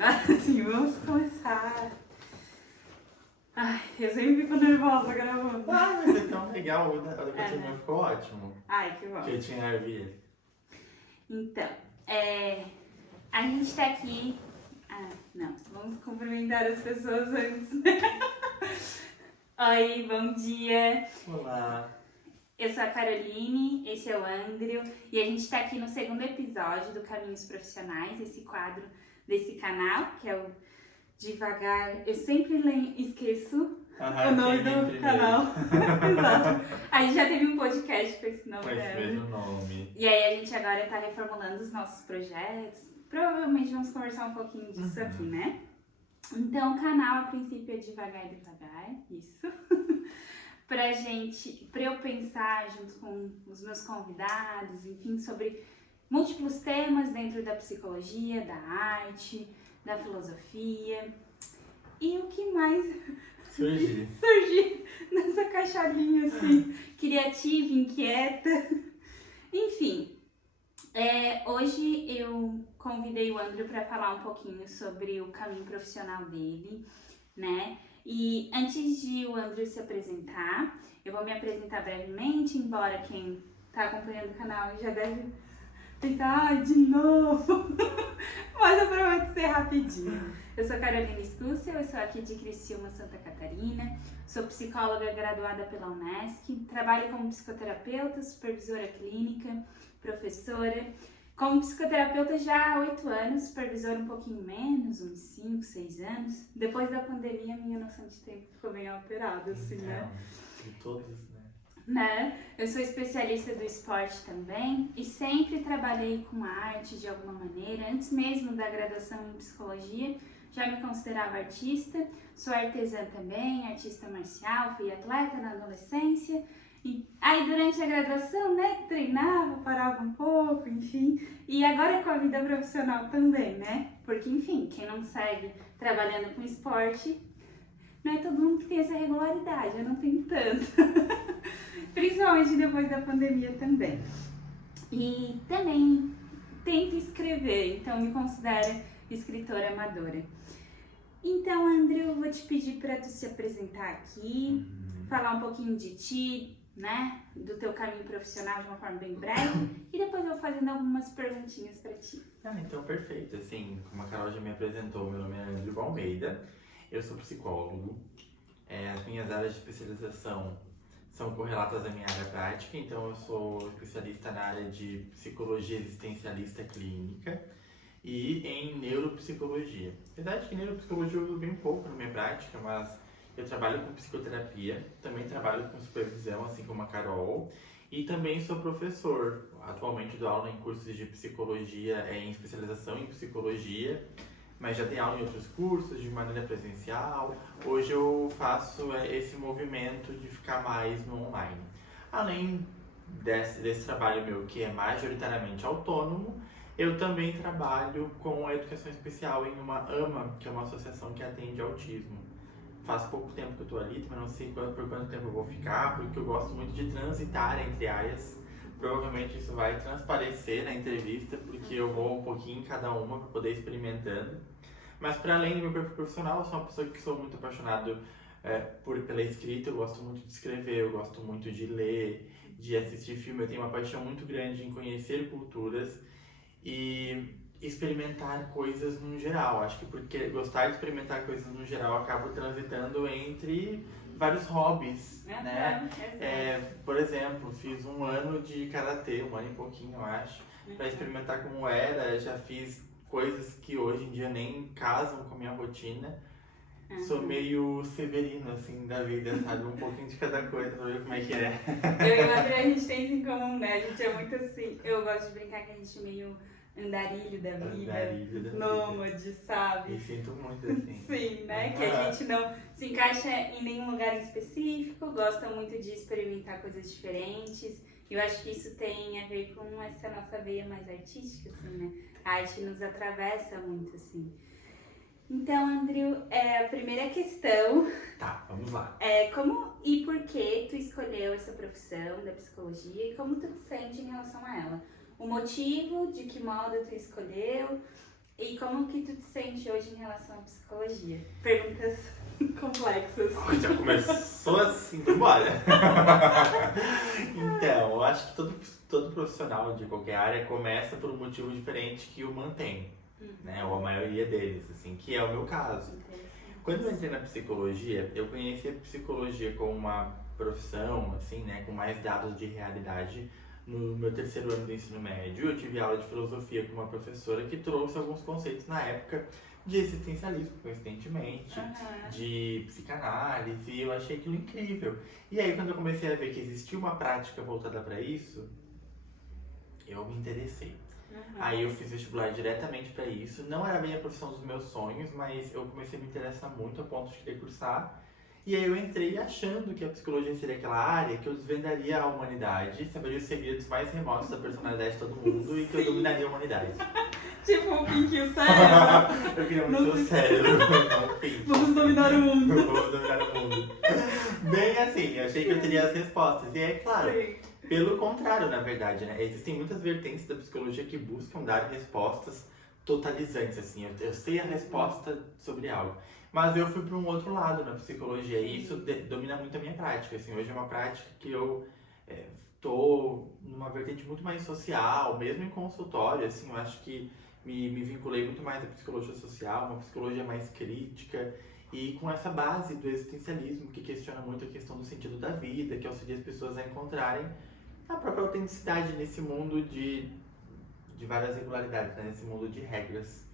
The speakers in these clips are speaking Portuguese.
agora sim, vamos começar. Ai, eu sempre fico nervosa gravando. Ah, mas é tão legal, o depoimento ficou ótimo. Ai, que bom. Que eu tinha ouvido ele. Então, a gente tá aqui... não, vamos cumprimentar as pessoas antes. Oi, bom dia. Olá. Eu sou a Caroline, esse é o Andrew e a gente tá aqui no segundo episódio do Caminhos Profissionais, esse quadro desse canal, que é o Devagar. Eu sempre esqueço o nome do canal. Exato. A gente já teve um podcast com esse nome. Com esse mesmo nome. E aí a gente agora tá reformulando os nossos projetos. Provavelmente vamos conversar um pouquinho disso aqui, né? Então o canal a princípio é Devagar, isso. Pra eu pensar junto com os meus convidados, enfim, sobre múltiplos temas dentro da psicologia, da arte, da filosofia e o que mais surgir nessa caixalinha assim, criativa, inquieta, enfim. Hoje eu convidei o Andrew para falar um pouquinho sobre o caminho profissional dele, né? E antes de o Andrew se apresentar, eu vou me apresentar brevemente, embora quem está acompanhando o canal já deve pensar, ai, de novo, mas eu prometo ser rapidinho. Eu sou Caroline Scúcia, eu sou aqui de Criciúma, Santa Catarina, sou psicóloga graduada pela Unesc, trabalho como psicoterapeuta, supervisora clínica, professora. Como psicoterapeuta já há 8 anos, supervisora um pouquinho menos, uns 5, 6 anos. Depois da pandemia, minha noção de tempo ficou bem alterada, assim, né? De todos, né? Eu sou especialista do esporte também e sempre trabalhei com arte de alguma maneira. Antes mesmo da graduação em psicologia, já me considerava artista. Sou artesã também, artista marcial, fui atleta na adolescência. E aí durante a graduação, né, treinava, parava um pouco, enfim. E agora com a vida profissional também, né? Porque, enfim, quem não segue trabalhando com esporte, não é todo mundo que tem essa regularidade, eu não tenho tanto. Principalmente depois da pandemia também. E também tento escrever, então me considero escritora amadora. Então, Andrew, vou te pedir para tu se apresentar aqui, falar um pouquinho de ti, né, do teu caminho profissional de uma forma bem breve e depois eu vou fazendo algumas perguntinhas para ti. Então perfeito, assim, como a Carol já me apresentou, meu nome é Andrew Almeida, eu sou psicólogo, as minhas áreas de especialização são correlatas à minha área prática, então eu sou especialista na área de psicologia existencialista clínica e em neuropsicologia. Apesar de que neuropsicologia eu uso bem pouco na minha prática, mas eu trabalho com psicoterapia, também trabalho com supervisão, assim como a Carol, e também sou professor. Atualmente dou aula em cursos de psicologia, em especialização em psicologia, mas já dei aula em outros cursos de maneira presencial. Hoje eu faço esse movimento de ficar mais no online. Além desse trabalho meu, que é majoritariamente autônomo, eu também trabalho com a educação especial em uma AMA, que é uma associação que atende autismo. Faz pouco tempo que eu tô ali, mas não sei por quanto tempo eu vou ficar, porque eu gosto muito de transitar entre áreas. Provavelmente isso vai transparecer na entrevista, porque eu vou um pouquinho em cada uma para poder ir experimentando. Mas para além do meu perfil profissional, eu sou uma pessoa que sou muito apaixonado pela escrita, eu gosto muito de escrever, eu gosto muito de ler, de assistir filme, eu tenho uma paixão muito grande em conhecer culturas e experimentar coisas no geral. Acho que porque gostar de experimentar coisas no geral, eu acabo transitando entre vários hobbies, né? Por exemplo, fiz 1 ano de karatê, 1 ano e pouquinho, eu acho, para experimentar como era. Já fiz coisas que hoje em dia nem casam com a minha rotina. Sou meio severino, assim, da vida, sabe? Um pouquinho de cada coisa pra ver como é que é. Eu e o André, a gente tem isso em comum, né? A gente é muito assim. Eu gosto de brincar que a gente é meio andarilho da vida, nômade, sabe? Me sinto muito assim. Sim, né? Que a gente não se encaixa em nenhum lugar em específico, gosta muito de experimentar coisas diferentes. Eu acho que isso tem a ver com essa nossa veia mais artística, assim, né? A arte nos atravessa muito, assim. Então, Andrew, a primeira questão... Tá, vamos lá. Como e por que tu escolheu essa profissão da psicologia e como tu te sente em relação a ela? O motivo, de que modo tu escolheu E como que tu te sente hoje em relação à psicologia? Perguntas complexas. Já começou assim, vambora. Então, eu acho que todo profissional de qualquer área começa por um motivo diferente que o mantém, né? Ou a maioria deles, assim, que é o meu caso. Quando eu entrei na psicologia, eu conheci a psicologia como uma profissão, assim, né, com mais dados de realidade no meu terceiro ano do ensino médio. Eu tive aula de filosofia com uma professora que trouxe alguns conceitos na época de existencialismo, coincidentemente, de psicanálise, e eu achei aquilo incrível. E aí, quando eu comecei a ver que existia uma prática voltada para isso, eu me interessei. Aí eu fiz vestibular diretamente para isso. Não era bem a profissão dos meus sonhos, mas eu comecei a me interessar muito a ponto de querer cursar. E aí eu entrei achando que a psicologia seria aquela área que eu desvendaria a humanidade, saberia os segredos mais remotos da personalidade de todo mundo e que eu dominaria a humanidade. Tipo o Pink e o cérebro. Eu queria muito ser o cérebro, não o Pink. Vamos dominar o mundo. Vamos dominar o mundo. Bem assim, eu achei que eu teria as respostas. E é claro, pelo contrário, na verdade, né? Existem muitas vertentes da psicologia que buscam dar respostas totalizantes, assim. Eu sei a resposta sobre algo. Mas eu fui para um outro lado na psicologia e isso domina muito a minha prática, assim. Hoje é uma prática que eu tô numa vertente muito mais social, mesmo em consultório, assim. Eu acho que me vinculei muito mais à psicologia social, uma psicologia mais crítica e com essa base do existencialismo que questiona muito a questão do sentido da vida, que auxilia as pessoas a encontrarem a própria autenticidade nesse mundo de várias regularidades, né? Nesse mundo de regras.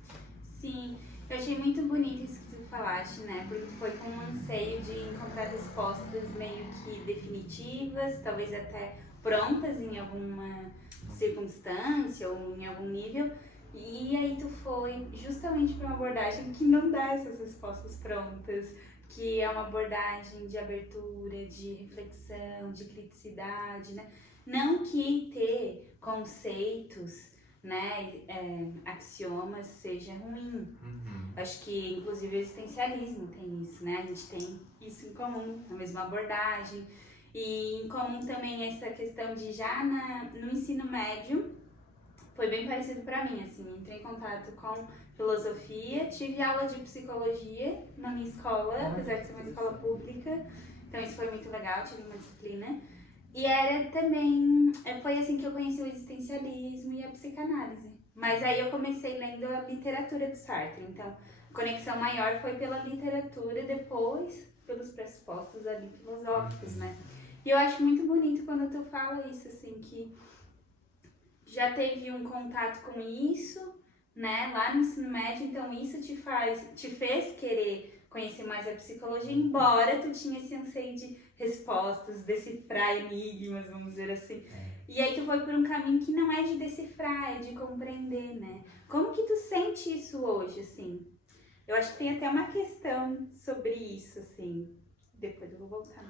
Sim, eu achei muito bonito isso que tu falaste, né? Porque foi com um anseio de encontrar respostas meio que definitivas, talvez até prontas em alguma circunstância ou em algum nível. E aí tu foi justamente para uma abordagem que não dá essas respostas prontas, que é uma abordagem de abertura, de reflexão, de criticidade, né? Não que ter conceitos, né, axiomas seja ruim. Acho que inclusive o existencialismo tem isso, né? A gente tem isso em comum, a mesma abordagem. E em comum também essa questão de já no ensino médio, foi bem parecido para mim, assim, entrei em contato com filosofia, tive aula de psicologia na minha escola, apesar de ser uma escola pública, então isso foi muito legal, tive uma disciplina. E era também, foi assim que eu conheci o existencialismo e a psicanálise. Mas aí eu comecei lendo a literatura do Sartre, então a conexão maior foi pela literatura, depois pelos pressupostos ali filosóficos, né? E eu acho muito bonito quando tu fala isso, assim, que já teve um contato com isso, né, lá no ensino médio, então isso te fez querer conhecer mais a psicologia, embora tu tinha esse anseio de respostas, decifrar enigmas, vamos dizer assim. E aí tu foi por um caminho que não é de decifrar, é de compreender, né? Como que tu sente isso hoje, assim? Eu acho que tem até uma questão sobre isso, assim. Depois eu vou voltar.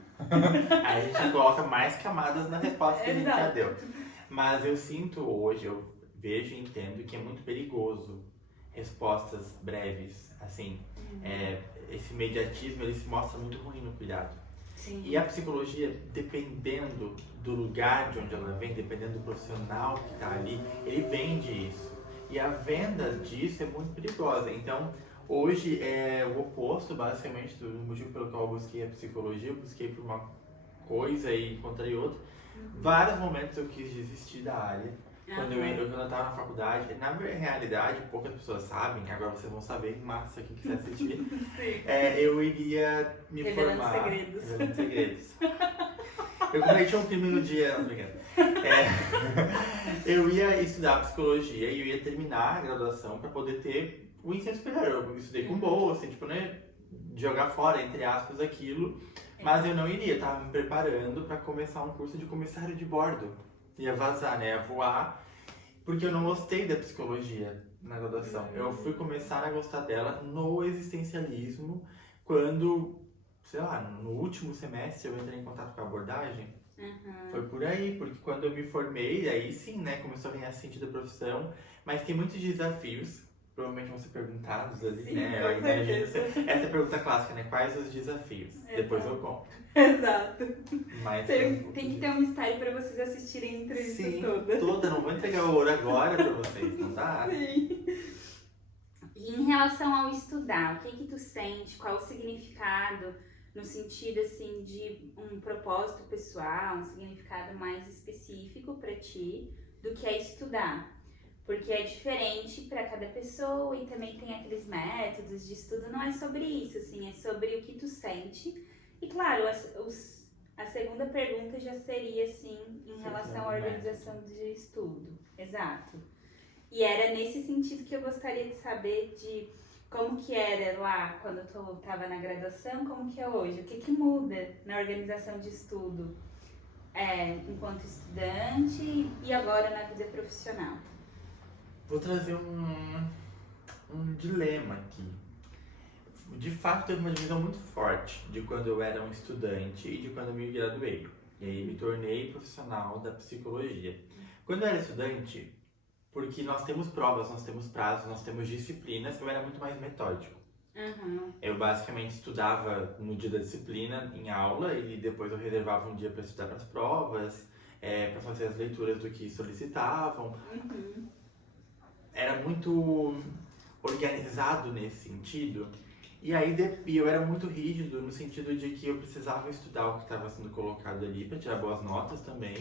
Aí a gente coloca mais camadas na resposta que a gente já deu. Mas eu sinto hoje, eu vejo e entendo que é muito perigoso respostas breves, assim. Esse imediatismo, ele se mostra muito ruim no cuidado. Sim. E a psicologia, dependendo do lugar de onde ela vem, dependendo do profissional que está ali, ele vende isso. E a venda disso é muito perigosa. Então, hoje é o oposto, basicamente, do motivo pelo qual eu busquei a psicologia. Eu busquei por uma coisa e encontrei outra. Vários momentos eu quis desistir da área. Quando eu estava na faculdade, na realidade, poucas pessoas sabem, agora vocês vão saber, massa, quem quiser assistir. Eu iria me formar. Revelando segredos. Eu cometi um crime no dia, não brincadeira. Eu ia estudar psicologia e eu ia terminar a graduação para poder ter o ensino superior. Eu estudei com bolsa, assim, tipo, né, jogar fora, entre aspas, aquilo. Mas eu não iria, eu tava me preparando para começar um curso de comissário de bordo. Ia vazar, né? Ia voar, porque eu não gostei da psicologia na graduação. Eu fui começar a gostar dela no existencialismo, quando, sei lá, no último semestre eu entrei em contato com a abordagem. Foi por aí, porque quando eu me formei, aí sim, né, começou a ganhar sentido da profissão, mas tem muitos desafios. Provavelmente vão ser perguntados ali, sim, né? Eu imagino. Essa é a pergunta clássica, né? Quais os desafios? Depois eu conto. Exato. Mas tem que ter um mistério pra vocês assistirem a entrevista toda. Toda. Não vou entregar o ouro agora pra vocês, não dá? Sim. E em relação ao estudar, o que que tu sente? Qual o significado no sentido assim de um propósito pessoal, um significado mais específico para ti do que é estudar? Porque é diferente para cada pessoa e também tem aqueles métodos de estudo, não é sobre isso, assim, é sobre o que tu sente. E claro, a segunda pergunta já seria assim em relação à organização de estudo. Exato. E era nesse sentido que eu gostaria de saber de como que era lá quando tu estava na graduação, como que é hoje, o que que muda na organização de estudo enquanto estudante e agora na vida profissional. Vou trazer um dilema aqui. De fato, teve uma divisão muito forte de quando eu era um estudante e de quando eu me graduei. E aí me tornei profissional da psicologia. Quando eu era estudante, porque nós temos provas, nós temos prazos, nós temos disciplinas, eu era muito mais metódico. Uhum. Eu basicamente estudava no dia da disciplina, em aula, e depois eu reservava um dia para estudar para as provas, para fazer as leituras do que solicitavam. Uhum. Era muito organizado nesse sentido. E aí eu era muito rígido no sentido de que eu precisava estudar o que estava sendo colocado ali para tirar boas notas também,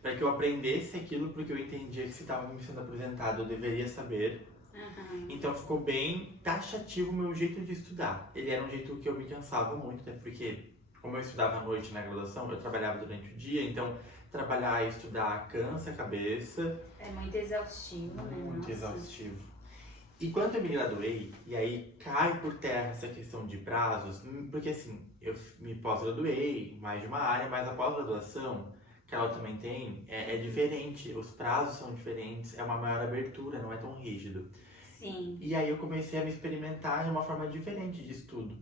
para que eu aprendesse aquilo porque eu entendia que se estava me sendo apresentado eu deveria saber. Uhum. Então ficou bem taxativo o meu jeito de estudar. Ele era um jeito que eu me cansava muito, até porque como eu estudava à noite na graduação, eu trabalhava durante o dia, então trabalhar e estudar cansa a cabeça. É muito exaustivo, né? Muito exaustivo. E quando eu me graduei, e aí cai por terra essa questão de prazos, porque assim, eu me pós-graduei, mais de uma área, mas a pós-graduação, que ela também tem, é diferente, os prazos são diferentes, é uma maior abertura, não é tão rígido. Sim. E aí eu comecei a me experimentar de uma forma diferente de estudo.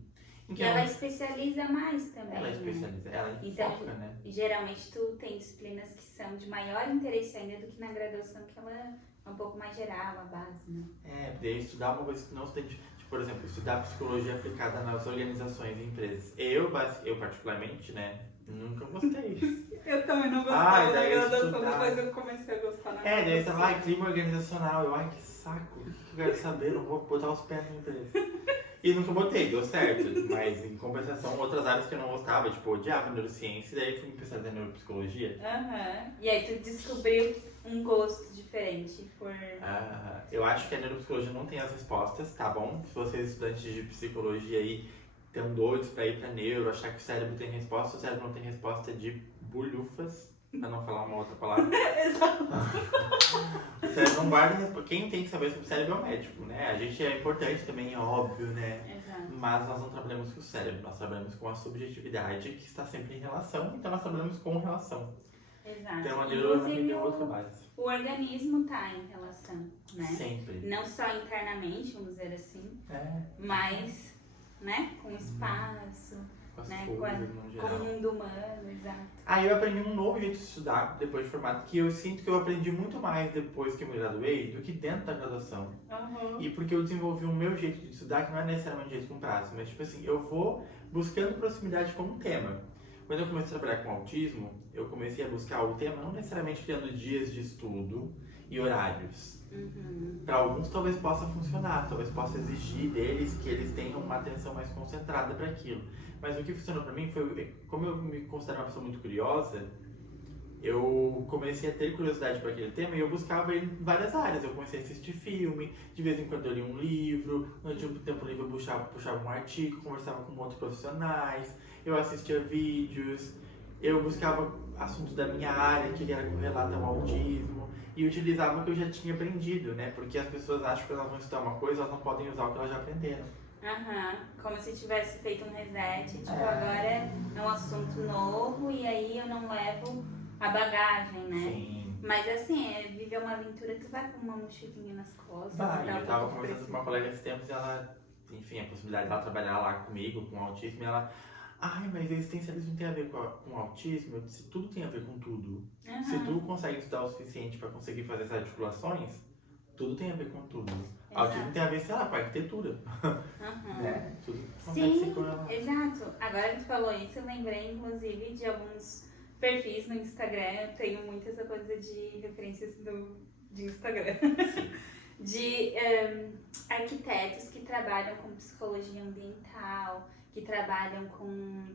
E ela especializa mais também, ela né? especializa, ela então, foca, né? Geralmente tu tem disciplinas que são de maior interesse ainda do que na graduação, que ela é um pouco mais geral, a base, né? Daí estudar uma coisa que não se tem, tipo, por exemplo, estudar psicologia aplicada nas organizações e empresas. Eu particularmente, né, nunca gostei. Eu também não gostava da graduação, estudar. depois eu comecei a gostar na graduação. Daí você fala, clima organizacional, eu, que saco, o que eu quero saber, não vou botar os pés na empresa. E nunca botei, deu certo, mas em compensação, outras áreas que eu não gostava, tipo, odiava neurociência, e daí fui especializar em neuropsicologia. E aí tu descobriu um gosto diferente por... Eu acho que a neuropsicologia não tem as respostas, tá bom? Se vocês estudantes de psicologia aí estão doidos pra ir pra neuro, achar que o cérebro tem resposta, o cérebro não tem resposta de bulhufas, pra não falar uma outra palavra. Exato. O cérebro não guarda resposta. Quem tem que saber sobre o cérebro é o médico, né? A gente é importante também, é óbvio, né? Exato. Mas nós não trabalhamos com o cérebro, nós trabalhamos com a subjetividade que está sempre em relação, então nós trabalhamos com relação. Exato. Então a neuro me deu outra base. O organismo tá em relação, né? Sempre. Não só internamente, vamos dizer assim, É. mas, né, com o espaço, Com as né, coisas, no com geral. o mundo humano, exato. Aí eu aprendi um novo jeito de estudar depois de formado, que eu sinto que eu aprendi muito mais depois que eu me graduei do que dentro da graduação. Uhum. E porque eu desenvolvi o meu jeito de estudar, que não é necessariamente jeito com prazo, mas tipo assim, eu vou buscando proximidade com um tema. Quando eu comecei a trabalhar com autismo, eu comecei a buscar o tema não necessariamente criando dias de estudo e horários. Uhum. Para alguns talvez possa funcionar, talvez possa exigir deles que eles tenham uma atenção mais concentrada para aquilo. Mas o que funcionou para mim foi, como eu me considero uma pessoa muito curiosa, eu comecei a ter curiosidade por aquele tema e eu buscava ele em várias áreas. Eu comecei a assistir filme, de vez em quando eu li um livro, no tempo livre eu puxava um artigo, conversava com outros profissionais, eu assistia vídeos, eu buscava assuntos da minha área que era correlato ao autismo e utilizava o que eu já tinha aprendido, né? Porque as pessoas acham que elas vão estudar uma coisa, elas não podem usar o que elas já aprenderam. Como se tivesse feito um reset, tipo, agora é um assunto novo e aí eu não levo a bagagem, né? Sim. Mas assim, viver uma aventura, tu vai com uma mochilinha nas costas. Eu tava conversando com uma colega esses tempos e ela, enfim, a possibilidade dela trabalhar lá comigo, com autismo, e ela, mas existencialismo tem a ver com autismo? Eu disse, tudo tem a ver com tudo. Se tu consegue estudar o suficiente para conseguir fazer essas articulações, tudo tem a ver com tudo. Autismo tem a ver, sei lá, com a arquitetura. Né? Tudo consegue se correlatar. Exato. Agora que tu falou isso, eu lembrei, inclusive, de alguns perfis no Instagram. Eu tenho muito essa coisa de referências de Instagram. de arquitetos que trabalham com psicologia ambiental, que trabalham com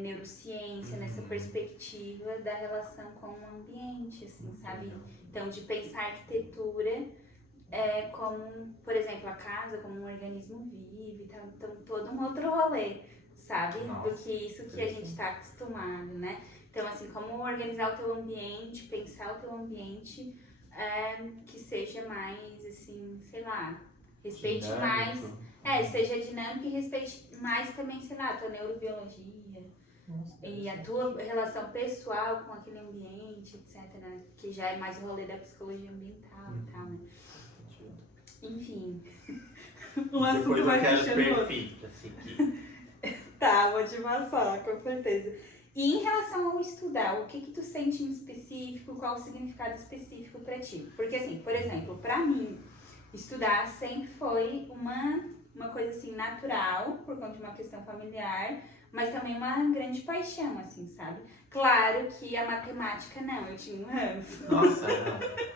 neurociência, nessa perspectiva da relação com o ambiente, assim, sabe? Então, de pensar a arquitetura como, por exemplo, a casa como um organismo vivo, então todo um outro rolê, sabe? Nossa, do que isso que a gente está acostumado, né? Então, assim, como organizar o teu ambiente, pensar o teu ambiente que seja mais, assim, sei lá, respeite dinâmico. mais, seja dinâmico e respeite mais também, sei lá, a tua neurobiologia Nossa, e a tua relação pessoal com aquele ambiente, etc, né? Que já é mais o rolê da psicologia ambiental e tal, né? Enfim, um assunto Depois eu vai quero puxando o outro. perfis pra seguir. Tá, vou te passar, com certeza. E em relação ao estudar, o que tu sente em específico, qual o significado específico pra ti? Porque assim, por exemplo, pra mim, estudar sempre foi uma coisa assim natural, por conta de uma questão familiar, mas também uma grande paixão, assim, sabe? Claro que a matemática não, eu tinha um ranço. Nossa, não.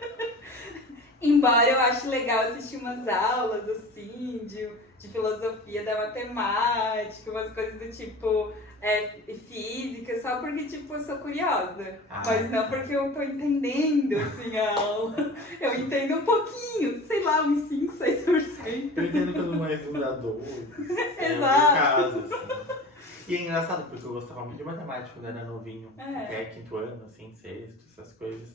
Embora eu ache legal assistir umas aulas, assim, de filosofia da matemática, umas coisas do tipo física, só porque, tipo, eu sou curiosa. Mas não porque eu tô entendendo, assim, a aula. Eu entendo um pouquinho, sei lá, uns 5, 6%. Eu entendo quando mais duradouro. Exato. Caso, assim. E é engraçado, porque eu gostava muito de matemática quando era novinho. Até quinto ano, assim, sexto, essas coisas.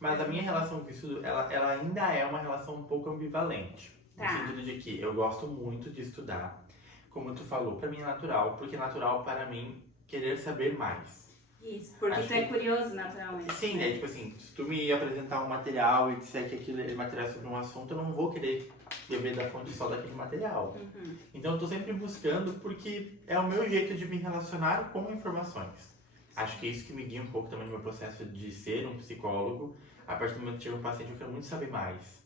Mas a minha relação com o estudo, ela ainda é uma relação um pouco ambivalente. No sentido de que eu gosto muito de estudar. Como tu falou, pra mim é natural, porque é natural para mim querer saber mais. Isso, porque tu é curioso naturalmente. Sim, né? Tipo assim, se tu me apresentar um material e disser que aquele material é sobre um assunto, eu não vou querer beber da fonte só daquele material. Então eu tô sempre buscando porque é o meu jeito de me relacionar com informações. Acho que é isso que me guia um pouco também no meu processo de ser um psicólogo. A partir do momento que chega um paciente, eu quero muito saber mais.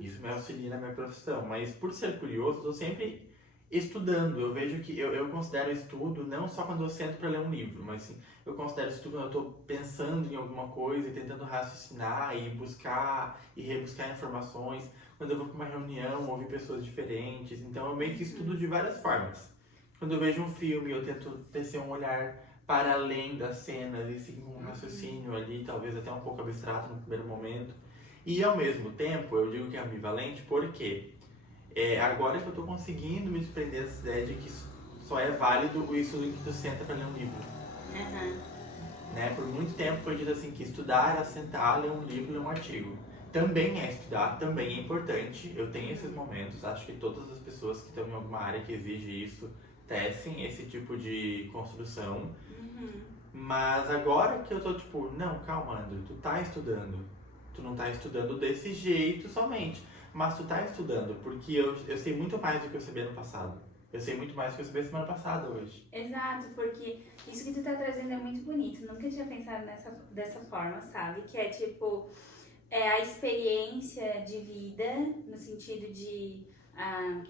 Isso me auxilia na minha profissão. Mas por ser curioso, eu tô sempre estudando. Eu vejo que eu considero estudo não só quando eu sento para ler um livro, mas sim, eu considero estudo quando eu estou pensando em alguma coisa e tentando raciocinar e buscar e rebuscar informações. Quando eu vou para uma reunião, ouvir pessoas diferentes. Então eu meio que estudo de várias formas. Quando eu vejo um filme, eu tento tecer um olhar para além das cenas e seguir um raciocínio ali, talvez até um pouco abstrato no primeiro momento. E ao mesmo tempo, eu digo que é ambivalente porque agora que eu tô conseguindo me desprender dessa ideia de que só é válido o estudo em que tu senta para ler um livro. Né? Por muito tempo foi dito assim que estudar era sentar, ler um livro, ler um artigo. Também é estudar, também é importante. Eu tenho esses momentos, acho que todas as pessoas que estão em alguma área que exige isso tecem esse tipo de construção. Mas agora que eu tô tipo, não, calma, André, tu tá estudando. Tu não tá estudando desse jeito somente. Mas tu tá estudando, porque eu sei muito mais do que eu sabia no passado. Eu sei muito mais do que eu sabia semana passada hoje. Exato, porque isso que tu tá trazendo é muito bonito. Nunca tinha pensado dessa forma, sabe? Que é tipo, a experiência de vida, no sentido de,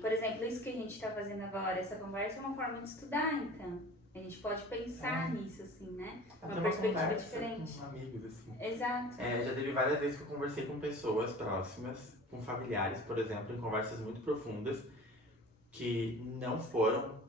por exemplo, isso que a gente tá fazendo agora, essa conversa é uma forma de estudar, então. A gente pode pensar nisso, assim, né? Uma perspectiva diferente. Com amigos, assim. Exato. Já teve várias vezes que eu conversei com pessoas próximas, com familiares, por exemplo, em conversas muito profundas, que não foram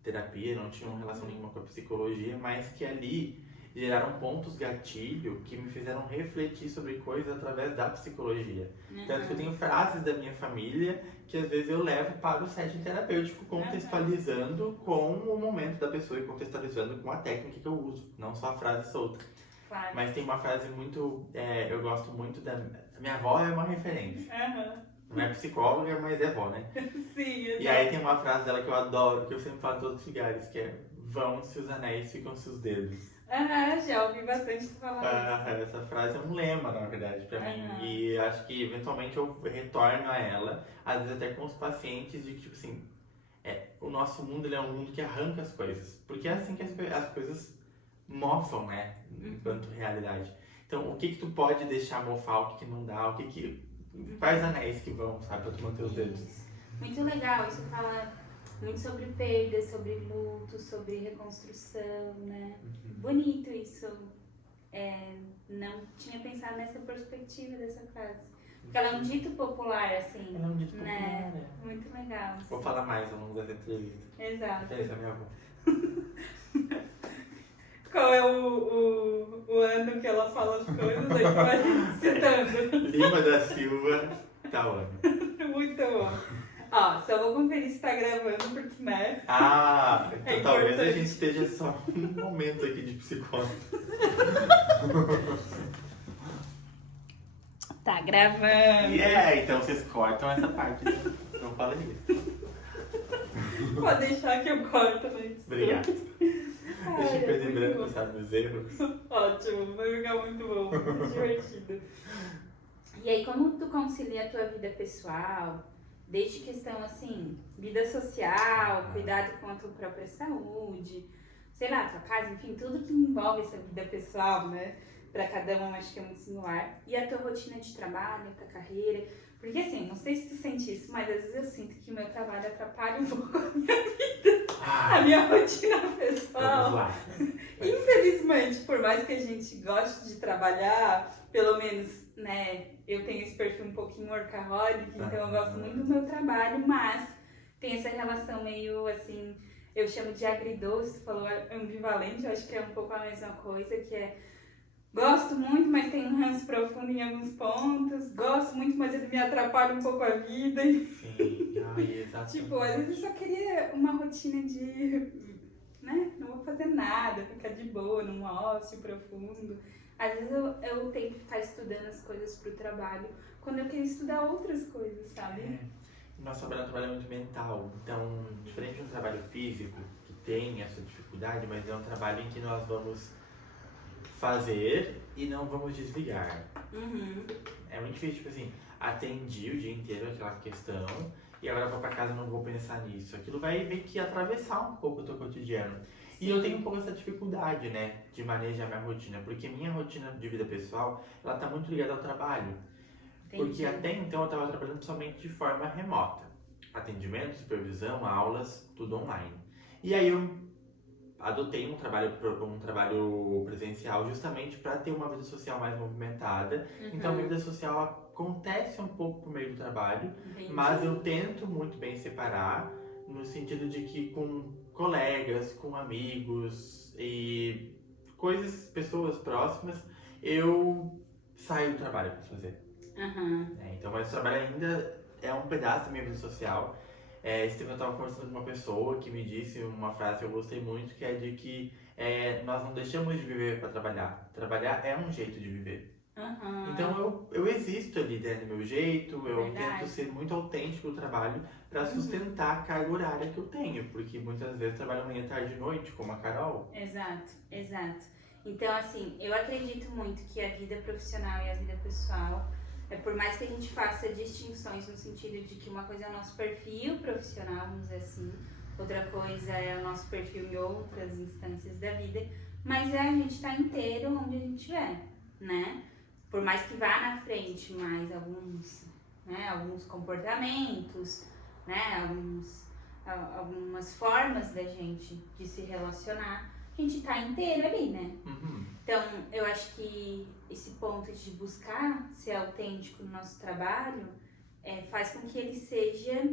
terapia, não tinham relação nenhuma com a psicologia, mas que ali geraram pontos gatilho que me fizeram refletir sobre coisas através da psicologia. Tanto que eu tenho frases da minha família que às vezes eu levo para o setting terapêutico, contextualizando com o momento da pessoa e contextualizando com a técnica que eu uso, não só a frase solta. Claro. Mas tem uma frase muito, eu gosto muito da... Minha avó é uma referência. Não é psicóloga, mas é avó, né? Sim, exato. E aí tem uma frase dela que eu adoro, que eu sempre falo em todos os lugares, que é: vão-se os anéis, ficam-se os dedos. Já ouvi bastante tu falar isso. Essa frase é um lema, na verdade, pra mim. E acho que eventualmente eu retorno a ela, às vezes até com os pacientes, de que, tipo assim, o nosso mundo ele é um mundo que arranca as coisas. Porque é assim que as coisas mofam, né? Enquanto realidade. Então, o que tu pode deixar mofar, o que não dá, quais anéis que vão, sabe, pra tu manter os dedos. Muito legal, isso fala muito sobre perda, sobre luto, sobre reconstrução, né? Bonito isso. Não tinha pensado nessa perspectiva dessa frase. Porque ela é um dito popular, assim. Ela é um dito né? popular, é. Muito legal. Assim. Vou falar mais ao longo dessa entrevista. Exato. Referência à minha avó. Qual é o ano que ela fala as coisas? A gente vai citando. Lima da Silva, tal ano. Muito bom. Ó, só vou conferir se tá gravando, porque, né? Ah, então É talvez a importante. gente esteja só um momento aqui de psicose. Tá gravando. Então vocês cortam essa parte. Não fala isso. Pode deixar que eu corto, né? Obrigado. Deixa Ai, em preto e muito branco, bom. sabe, os erros. Ótimo, vai ficar muito bom, muito divertido. E aí, como tu concilia a tua vida pessoal, desde questão, assim, vida social, cuidado com a tua própria saúde, sei lá, tua casa, enfim, tudo que envolve essa vida pessoal, né? Pra cada um, acho que é muito singular. E a tua rotina de trabalho, a tua carreira. Porque, assim, não sei se tu sente isso, mas às vezes eu sinto que o meu trabalho atrapalha um pouco a minha vida, a minha rotina Vamos pessoal. lá. Infelizmente, por mais que a gente goste de trabalhar, pelo menos, né, eu tenho esse perfil um pouquinho workaholic, então eu gosto muito do meu trabalho, mas tem essa relação meio, assim, eu chamo de agridoce, tu falou ambivalente, eu acho que é um pouco a mesma coisa, que é gosto muito, mas tem um ranço profundo em alguns pontos, gosto muito, mas ele me atrapalha um pouco a vida. Sim, ai, exatamente. Tipo, às vezes eu só queria uma rotina de, né, não vou fazer nada, ficar de boa, num ócio profundo. Às vezes eu tenho que ficar estudando as coisas pro trabalho, quando eu queria estudar outras coisas, sabe? Nosso trabalho é um trabalho muito mental, então, diferente de um trabalho físico, que tem essa dificuldade, mas é um trabalho em que nós vamos fazer e não vamos desligar. Uhum. É muito difícil, tipo assim, atendi o dia inteiro aquela questão e agora eu vou pra casa e não vou pensar nisso. Aquilo vai meio que atravessar um pouco o teu cotidiano. E eu tenho um pouco essa dificuldade, né, de manejar minha rotina, porque minha rotina de vida pessoal, ela tá muito ligada ao trabalho. Porque até então eu estava trabalhando somente de forma remota. Atendimento, supervisão, aulas, tudo online. E aí eu adotei um trabalho presencial justamente para ter uma vida social mais movimentada. Então a minha vida social acontece um pouco por meio do trabalho, Entendi. mas eu tento muito bem separar, no sentido de que com colegas, com amigos e pessoas próximas, eu saio do trabalho para fazer. Uhum. Então, mas o trabalho ainda é um pedaço da minha vida social. Esse tempo eu estava conversando com uma pessoa que me disse uma frase que eu gostei muito, que é de que nós não deixamos de viver para trabalhar. Trabalhar é um jeito de viver. Uhum. Então eu existo ali do meu jeito, eu Verdade. tento ser muito autêntico no trabalho para sustentar a carga horária que eu tenho, porque muitas vezes eu trabalho manhã, tarde e noite, como a Carol. Exato, exato. Então, assim, eu acredito muito que a vida profissional e a vida pessoal, por mais que a gente faça distinções no sentido de que uma coisa é o nosso perfil profissional, vamos dizer assim, outra coisa é o nosso perfil em outras instâncias da vida, mas a gente está inteiro onde a gente estiver, né? Por mais que vá na frente mais alguns comportamentos, né? Algumas formas da gente de se relacionar, a gente tá inteiro ali, né? Uhum. Então, eu acho que esse ponto de buscar ser autêntico no nosso trabalho faz com que ele seja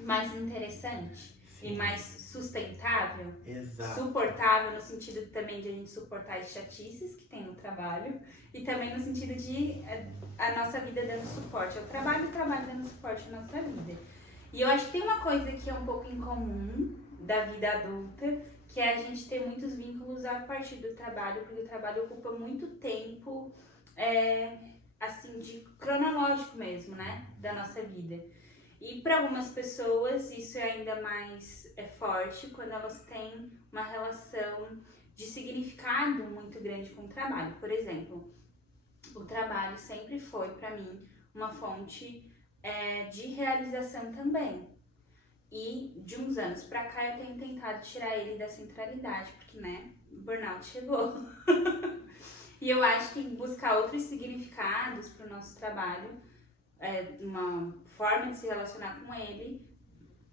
mais interessante Sim. e mais sustentável, Exato. suportável no sentido também de a gente suportar as chatices que tem no trabalho e também no sentido de a nossa vida dando suporte ao trabalho e o trabalho dando suporte à nossa vida. E eu acho que tem uma coisa que é um pouco incomum da vida adulta, que é a gente ter muitos vínculos a partir do trabalho, porque o trabalho ocupa muito tempo, assim, de cronológico mesmo, né, da nossa vida. E para algumas pessoas isso é ainda mais forte quando elas têm uma relação de significado muito grande com o trabalho. Por exemplo, o trabalho sempre foi para mim uma fonte de realização também. E de uns anos pra cá eu tenho tentado tirar ele da centralidade, porque, né, o burnout chegou. E eu acho que buscar outros significados pro nosso trabalho, uma forma de se relacionar com ele,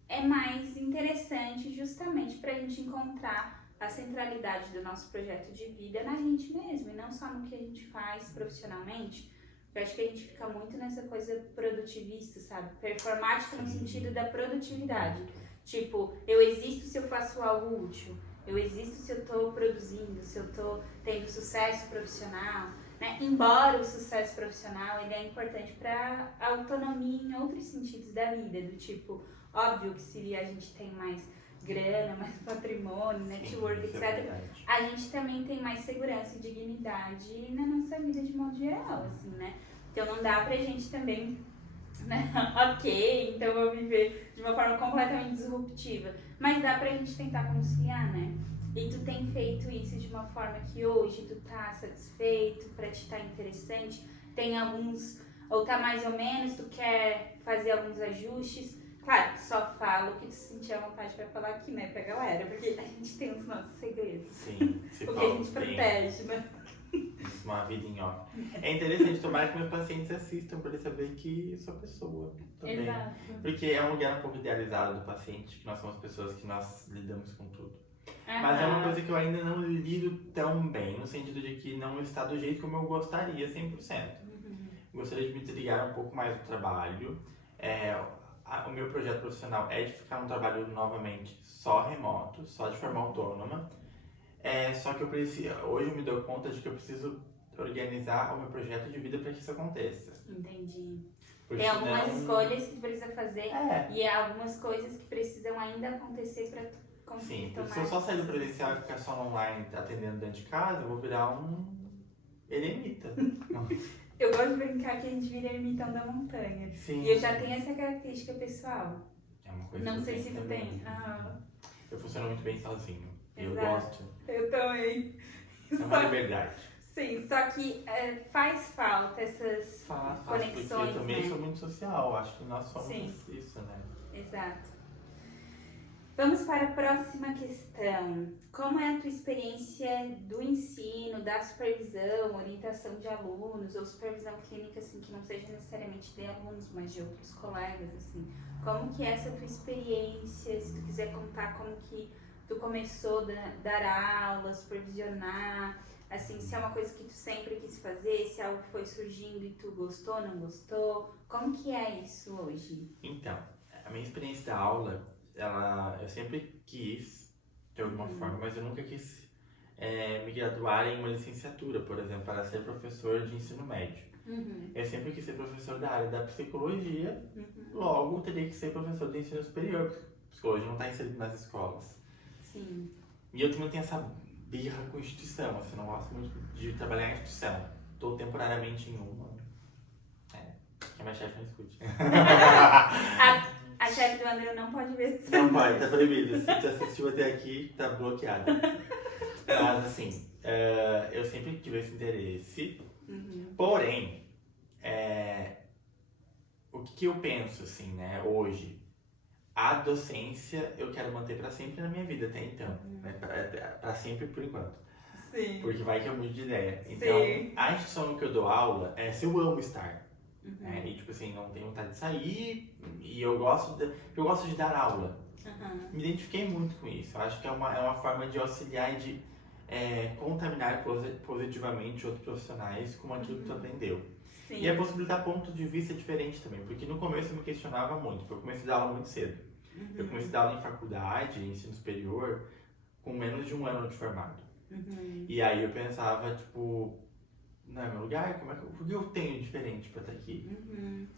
é mais interessante justamente pra gente encontrar a centralidade do nosso projeto de vida na gente mesmo, e não só no que a gente faz profissionalmente. Eu acho que a gente fica muito nessa coisa produtivista, sabe? Performática no sentido da produtividade. Tipo, eu existo se eu faço algo útil. Eu existo se eu tô produzindo, se eu tô tendo sucesso profissional, né? Embora o sucesso profissional ele é importante para autonomia em outros sentidos da vida, do tipo, óbvio que se a gente tem mais grana, mais patrimônio, network, etc., a gente também tem mais segurança e dignidade na nossa vida de modo geral, assim, né? Então não dá pra gente também, né? Ok, então eu vou viver de uma forma completamente disruptiva, mas dá pra gente tentar conciliar, né? E tu tem feito isso de uma forma que hoje tu tá satisfeito, pra ti tá interessante, tem alguns, ou tá mais ou menos, tu quer fazer alguns ajustes. Claro, só fala o que tu sentir à vontade pra falar aqui, né, pra galera, porque a gente tem os nossos segredos. Sim, se Porque a gente protege, né? uma vida em off. É interessante, tomara que meus pacientes assistam para eles saberem que eu sou pessoa também. Exato. Porque é um lugar um pouco idealizado do paciente, que nós somos pessoas que nós lidamos com tudo. Mas é uma coisa que eu ainda não lido tão bem, no sentido de que não está do jeito como eu gostaria 100%. Gostaria de me desligar um pouco mais do trabalho. O meu projeto profissional é de ficar num trabalho novamente só remoto, só de forma autônoma. Só que hoje eu me dou conta de que eu preciso organizar o meu projeto de vida para que isso aconteça. Entendi. Porque Tem algumas senão- escolhas que tu precisa fazer É. e algumas coisas que precisam ainda acontecer pra tu conseguir Sim, tomar. se eu só sair do presencial e ficar só no online atendendo dentro de casa, eu vou virar um eremita. Eu gosto de brincar que a gente vira ermitão da montanha. Sim. E eu já tenho essa característica pessoal. É uma coisa Não que eu sei tenho se tu também. tem. Ah, Eu funciono muito bem sozinho. E eu Exato. gosto. eu também. É uma liberdade. Sim, só que faz falta essas Faz, porque conexões, eu também né? sou muito social. Acho que nós somos Sim. isso, né? Exato. Vamos para a próxima questão. Como é a tua experiência do ensino, da supervisão, orientação de alunos ou supervisão clínica, assim, que não seja necessariamente de alunos, mas de outros colegas, assim? Como que é essa tua experiência? Se tu quiser contar como que tu começou a dar aula, supervisionar, assim, se é uma coisa que tu sempre quis fazer, se é algo que foi surgindo e tu gostou, não gostou, como que é isso hoje? Então, a minha experiência da aula, eu sempre quis, de alguma forma, mas eu nunca quis me graduar em uma licenciatura, por exemplo, para ser professor de ensino médio. Eu sempre quis ser professor da área da psicologia, logo teria que ser professor de ensino superior, porque psicologia não está inserido nas escolas. Sim. E eu também tenho essa birra com instituição, assim, não gosto muito de trabalhar em instituição. Estou temporariamente em uma. Que a minha chefe não escute. A chefe do André não pode ver isso. Não pode, tá proibido. Se você assistiu até aqui, tá bloqueado. Mas assim, eu sempre tive esse interesse. Porém, o que eu penso, assim, né, hoje? A docência eu quero manter pra sempre na minha vida, até então. Né, pra sempre por enquanto. Sim. Porque vai que eu mude de ideia. Então, Sim. a instituição no que eu dou aula é se eu amo estar. E tipo assim, não tenho vontade de sair e eu gosto de dar aula. Me identifiquei muito com isso. Eu acho que é uma forma de auxiliar e de contaminar positivamente outros profissionais com aquilo que tu aprendeu. Sim. E é possibilitar pontos de vista diferentes também, porque no começo eu me questionava muito, porque eu comecei a dar aula muito cedo. Eu comecei a dar aula em faculdade, em ensino superior, com menos de um ano de formado. E aí eu pensava, tipo, não é meu lugar? O que eu tenho diferente pra estar aqui?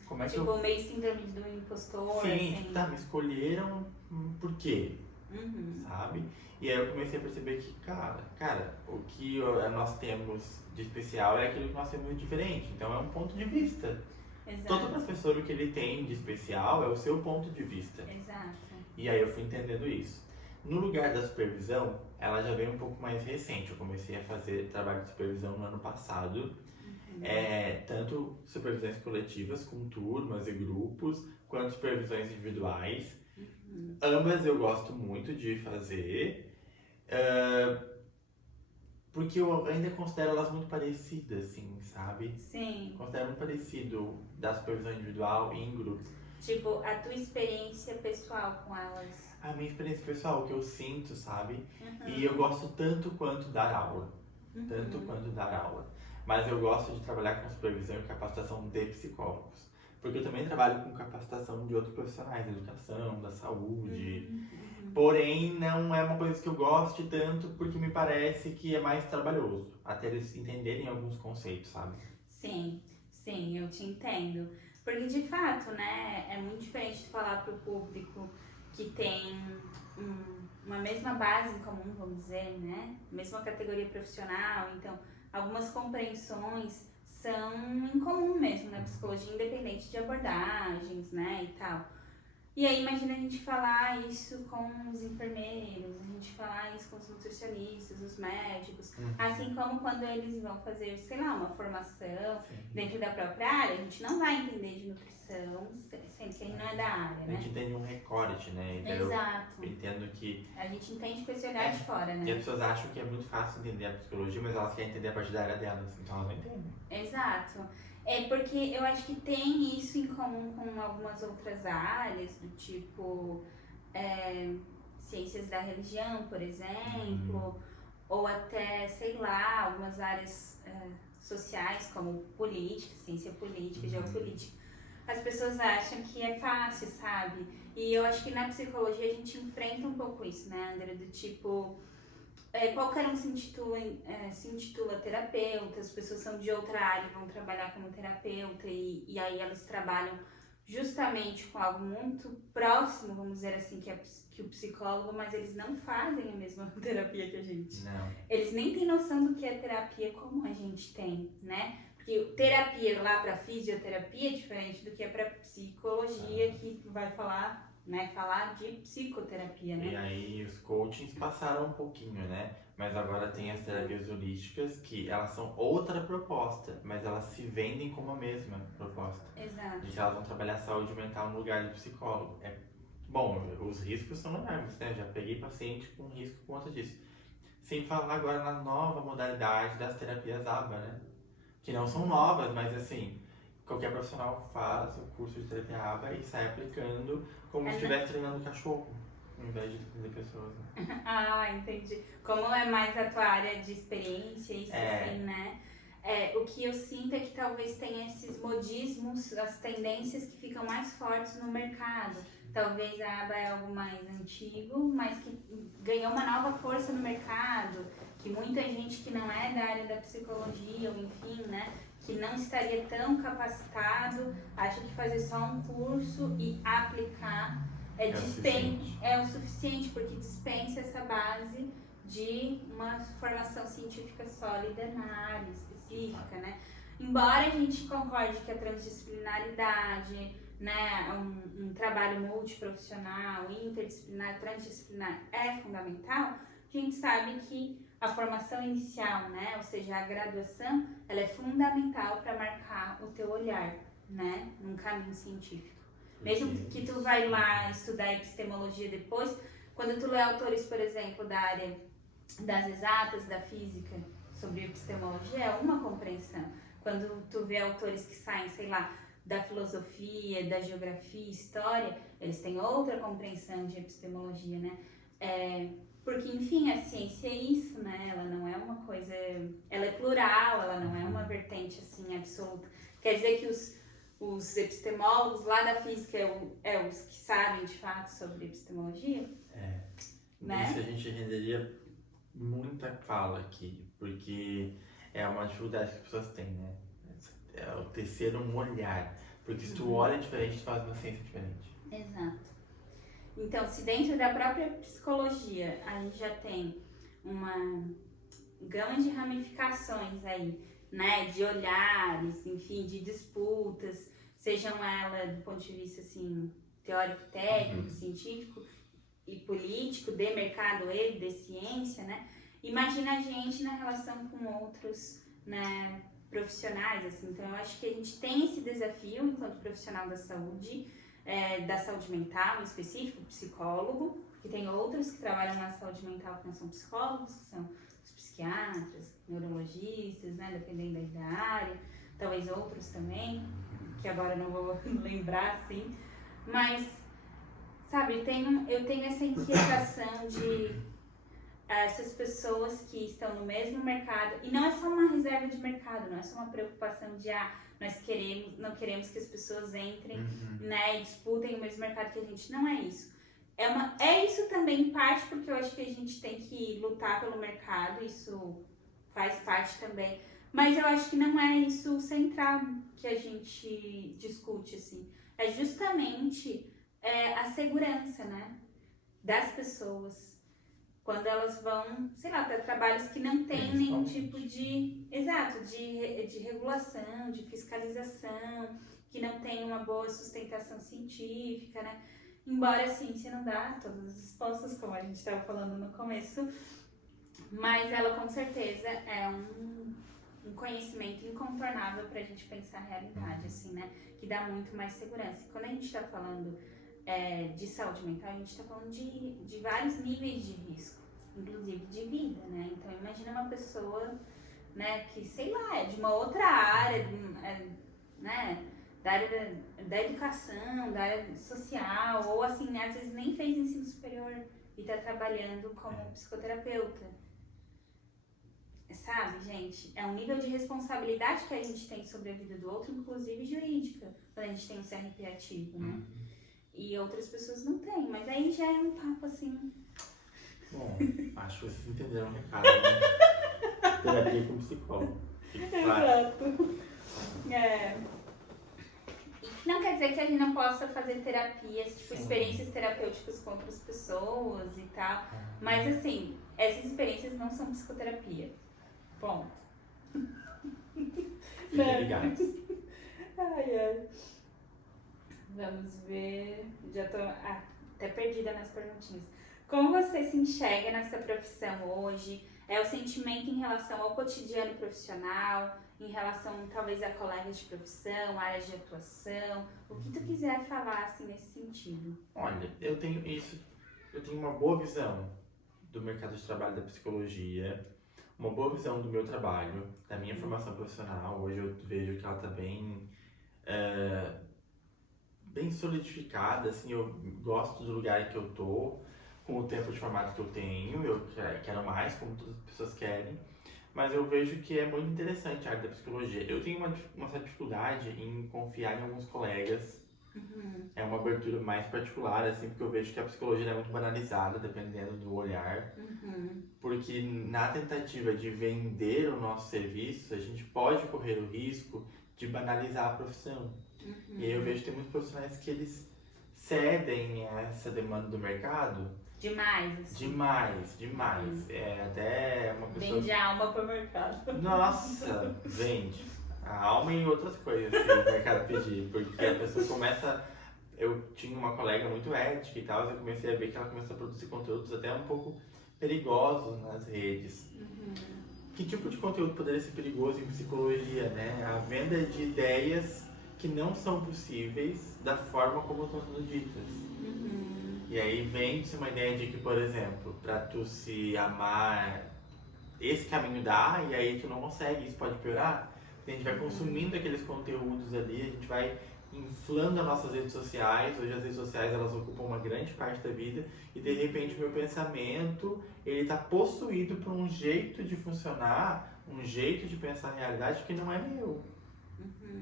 Como é que Tipo, meio síndrome do impostor, Sim, assim. tá, me escolheram por quê? Sabe? E aí eu comecei a perceber que, cara, o que nós temos de especial é aquilo que nós temos de diferente. Então é um ponto de vista. Exato. Todo professor, o que ele tem de especial é o seu ponto de vista. Exato. E aí eu fui entendendo isso. No lugar da supervisão, ela já veio um pouco mais recente. Eu comecei a fazer trabalho de supervisão no ano passado. Tanto supervisões coletivas com turmas e grupos, quanto supervisões individuais. Ambas eu gosto muito de fazer, porque eu ainda considero elas muito parecidas, assim, sabe? Sim. Considero muito parecido da supervisão individual e em grupo. Tipo, a tua experiência pessoal com elas. A minha experiência pessoal, o que eu sinto, sabe? E eu gosto tanto quanto dar aula. Tanto quanto dar aula. Mas eu gosto de trabalhar com supervisão e capacitação de psicólogos. Porque eu também trabalho com capacitação de outros profissionais, da educação, da saúde. Porém, não é uma coisa que eu goste tanto, porque me parece que é mais trabalhoso. Até eles entenderem alguns conceitos, sabe? Sim, sim, eu te entendo. Porque de fato, né, é muito diferente de falar para o público que tem uma mesma base em comum, vamos dizer, né? Mesma categoria profissional, então algumas compreensões são em comum mesmo na psicologia, independente de abordagens, né, e tal. E aí imagina a gente falar isso com os enfermeiros, a gente falar isso com os nutricionistas, os médicos, assim como quando eles vão fazer, sei lá, uma formação dentro da própria área, a gente não vai entender de nutrição, sendo que não é da área, A né? gente entende um recorte, né? Então Exato. eu entendo que... A gente entende com esse olhar de fora, E né? as pessoas acham que é muito fácil entender a psicologia, mas elas querem entender a partir da área delas, então elas não entendem. Exato. É porque eu acho que tem isso em comum com algumas outras áreas, do tipo ciências da religião, por exemplo, ou até, sei lá, algumas áreas sociais, como política, ciência política, geopolítica. As pessoas acham que é fácil, sabe? E eu acho que na psicologia a gente enfrenta um pouco isso, né, André? Do tipo, qualquer um se intitula terapeuta, as pessoas são de outra área e vão trabalhar como terapeuta, e aí elas trabalham justamente com algo muito próximo, vamos dizer assim, que o psicólogo, mas eles não fazem a mesma terapia que a gente. Não. Eles nem têm noção do que é terapia como a gente tem, né? Porque terapia lá para fisioterapia é diferente do que é para psicologia, que vai falar, né, falar de psicoterapia, né? E aí os coachings passaram um pouquinho, né? Mas agora tem as terapias holísticas, que elas são outra proposta, mas elas se vendem como a mesma proposta. Exato. De que elas vão trabalhar a saúde mental no lugar de psicólogo. Bom, os riscos são enormes, né? Já peguei paciente com risco por conta disso. Sem falar agora na nova modalidade das terapias ABA, né? Que não são novas, mas assim, qualquer profissional faz o curso de terapia ABA e sai aplicando como se estivesse treinando cachorro, ao invés de atender pessoas. Né? Ah, entendi. Como é mais a tua área de experiência, isso assim, né? O que eu sinto é que talvez tenha esses modismos, as tendências que ficam mais fortes no mercado. Talvez a aba é algo mais antigo, mas que ganhou uma nova força no mercado, que muita gente que não é da área da psicologia, ou enfim, né, que não estaria tão capacitado, acha que fazer só um curso e aplicar é o suficiente, porque dispensa essa base de uma formação científica sólida na área específica, né? Embora a gente concorde que a transdisciplinaridade, né, um trabalho multiprofissional, interdisciplinar, transdisciplinar é fundamental, a gente sabe que a formação inicial, né, ou seja, a graduação, ela é fundamental para marcar o teu olhar, né, num caminho científico. Mesmo que tu vai lá estudar epistemologia depois, quando tu lê autores, por exemplo, da área das exatas, da física, sobre epistemologia, é uma compreensão. Quando tu vê autores que saem, sei lá, da filosofia, da geografia, história, eles têm outra compreensão de epistemologia, né? Porque, enfim, a ciência é isso, né? Ela não é uma coisa... Ela é plural, ela não é uma vertente, assim, absoluta. Quer dizer que os epistemólogos lá da física os que sabem, de fato, sobre epistemologia? Né? Isso a gente renderia muita fala aqui, porque é uma dificuldade que as pessoas têm, né? É o tecer um olhar. Porque se tu olha diferente, tu faz uma ciência diferente. Exato. Então, se dentro da própria psicologia a gente já tem uma gama de ramificações aí, né? De olhares, enfim, de disputas, sejam elas do ponto de vista, assim, teórico, técnico, científico e político, de mercado e de ciência, né? Imagina a gente na relação com outros, né, profissionais, assim. Então, eu acho que a gente tem esse desafio enquanto profissional da saúde mental em específico, psicólogo, porque tem outros que trabalham na saúde mental que não são psicólogos, que são os psiquiatras, neurologistas, né, dependendo da área, talvez outros também, que agora eu não vou lembrar, assim, mas, sabe, eu tenho essa inquietação de essas pessoas que estão no mesmo mercado, e não é só uma reserva de mercado, não é só uma preocupação de não queremos que as pessoas entrem, né, e disputem o mesmo mercado que a gente, não é isso. É isso também em parte porque eu acho que a gente tem que lutar pelo mercado, isso faz parte também, mas eu acho que não é isso o central que a gente discute, assim. É justamente a segurança, né, das pessoas. Quando elas vão, sei lá, para trabalhos que não tem nenhum tipo de regulação, de fiscalização, que não tem uma boa sustentação científica, né? Embora a ciência não dá todas as respostas, como a gente estava falando no começo, mas ela com certeza é um conhecimento incontornável para a gente pensar a realidade, assim, né? Que dá muito mais segurança. E quando a gente está falando de saúde mental, a gente está falando de vários níveis de risco, inclusive de vida, né? Então imagina uma pessoa, né, que, sei lá, é de uma outra área, né, da área da educação, da área social, ou assim, né, às vezes nem fez ensino superior e está trabalhando como psicoterapeuta. Sabe, gente? É um nível de responsabilidade que a gente tem sobre a vida do outro, inclusive jurídica, quando a gente tem um CRP ativo, né? E outras pessoas não têm, mas aí já é um papo assim. Bom, acho que vocês entenderam o recado, né? Terapia com psicólogo. Exato. Não quer dizer que a gente não possa fazer terapias, tipo, experiências terapêuticas com outras pessoas e tal. Mas assim, essas experiências não são psicoterapia. Ponto. Fiquem ligados. Ai. Vamos ver. Já tô até perdida nas perguntinhas. Como você se enxerga nessa profissão hoje? É o sentimento em relação ao cotidiano profissional, em relação talvez a colegas de profissão, áreas de atuação, o que tu quiser falar assim nesse sentido. Olha, eu tenho uma boa visão do mercado de trabalho da psicologia, uma boa visão do meu trabalho, da minha formação profissional. Hoje eu vejo que ela está bem solidificada, assim, eu gosto do lugar que eu tô, com o tempo de formato que eu tenho, eu quero mais, como todas as pessoas querem, mas eu vejo que é muito interessante a área da psicologia. Eu tenho uma certa dificuldade em confiar em alguns colegas, é uma abertura mais particular, assim, porque eu vejo que a psicologia é muito banalizada, dependendo do olhar, porque na tentativa de vender o nosso serviço, a gente pode correr o risco de banalizar a profissão. E aí eu vejo que tem muitos profissionais que eles cedem a essa demanda do mercado. Demais. Assim. Demais. É até uma pessoa... Vende a alma pro mercado. Nossa, vende. A alma e outras coisas que o mercado pedir. Porque a pessoa começa... Eu tinha uma colega muito ética e tal, eu comecei a ver que ela começou a produzir conteúdos até um pouco perigosos nas redes. Que tipo de conteúdo poderia ser perigoso em psicologia, né? A venda de ideias que não são possíveis da forma como estão sendo ditas. E aí vende-se uma ideia de que, por exemplo, pra tu se amar, esse caminho dá, e aí tu não consegue, isso pode piorar. A gente vai consumindo aqueles conteúdos ali, a gente vai inflando as nossas redes sociais. Hoje as redes sociais, elas ocupam uma grande parte da vida, e de repente o meu pensamento, ele tá possuído por um jeito de funcionar, um jeito de pensar a realidade que não é meu.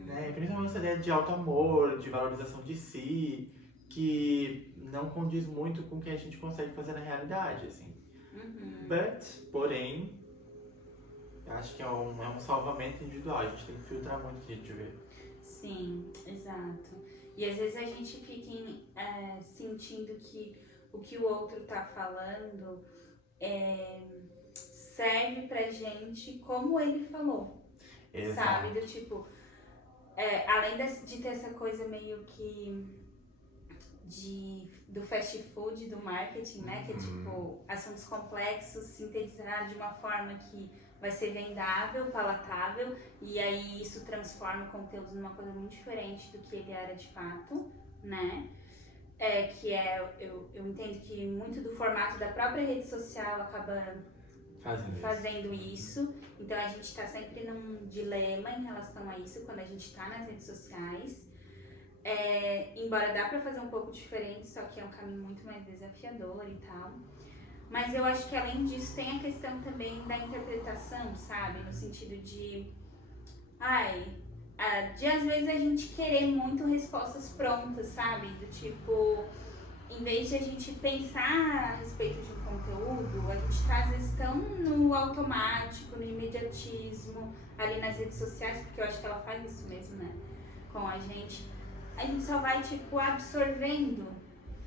Né? Principalmente essa ideia de auto-amor, de valorização de si, que não condiz muito com o que a gente consegue fazer na realidade, assim. Porém, acho que é um salvamento individual, a gente tem que filtrar muito o que a gente vê. Sim, exato. E às vezes a gente fica sentindo que o que o outro tá falando serve pra gente como ele falou. Exato. Sabe? Do tipo, além de ter essa coisa meio que do fast food, do marketing, né? Que é tipo, assuntos complexos, sintetizados de uma forma que vai ser vendável, palatável, e aí isso transforma o conteúdo numa coisa muito diferente do que ele era de fato, né? Eu entendo que muito do formato da própria rede social acaba fazendo isso. Então a gente está sempre num dilema em relação a isso quando a gente está nas redes sociais. Embora dá para fazer um pouco diferente, só que é um caminho muito mais desafiador e tal. Mas eu acho que além disso tem a questão também da interpretação, sabe? No sentido de, de às vezes a gente querer muito respostas prontas, sabe? Do tipo, em vez de a gente pensar a respeito de um conteúdo, a gente tá às vezes tão no automático, no imediatismo, ali nas redes sociais, porque eu acho que ela faz isso mesmo, né? Com a gente só vai, tipo, absorvendo,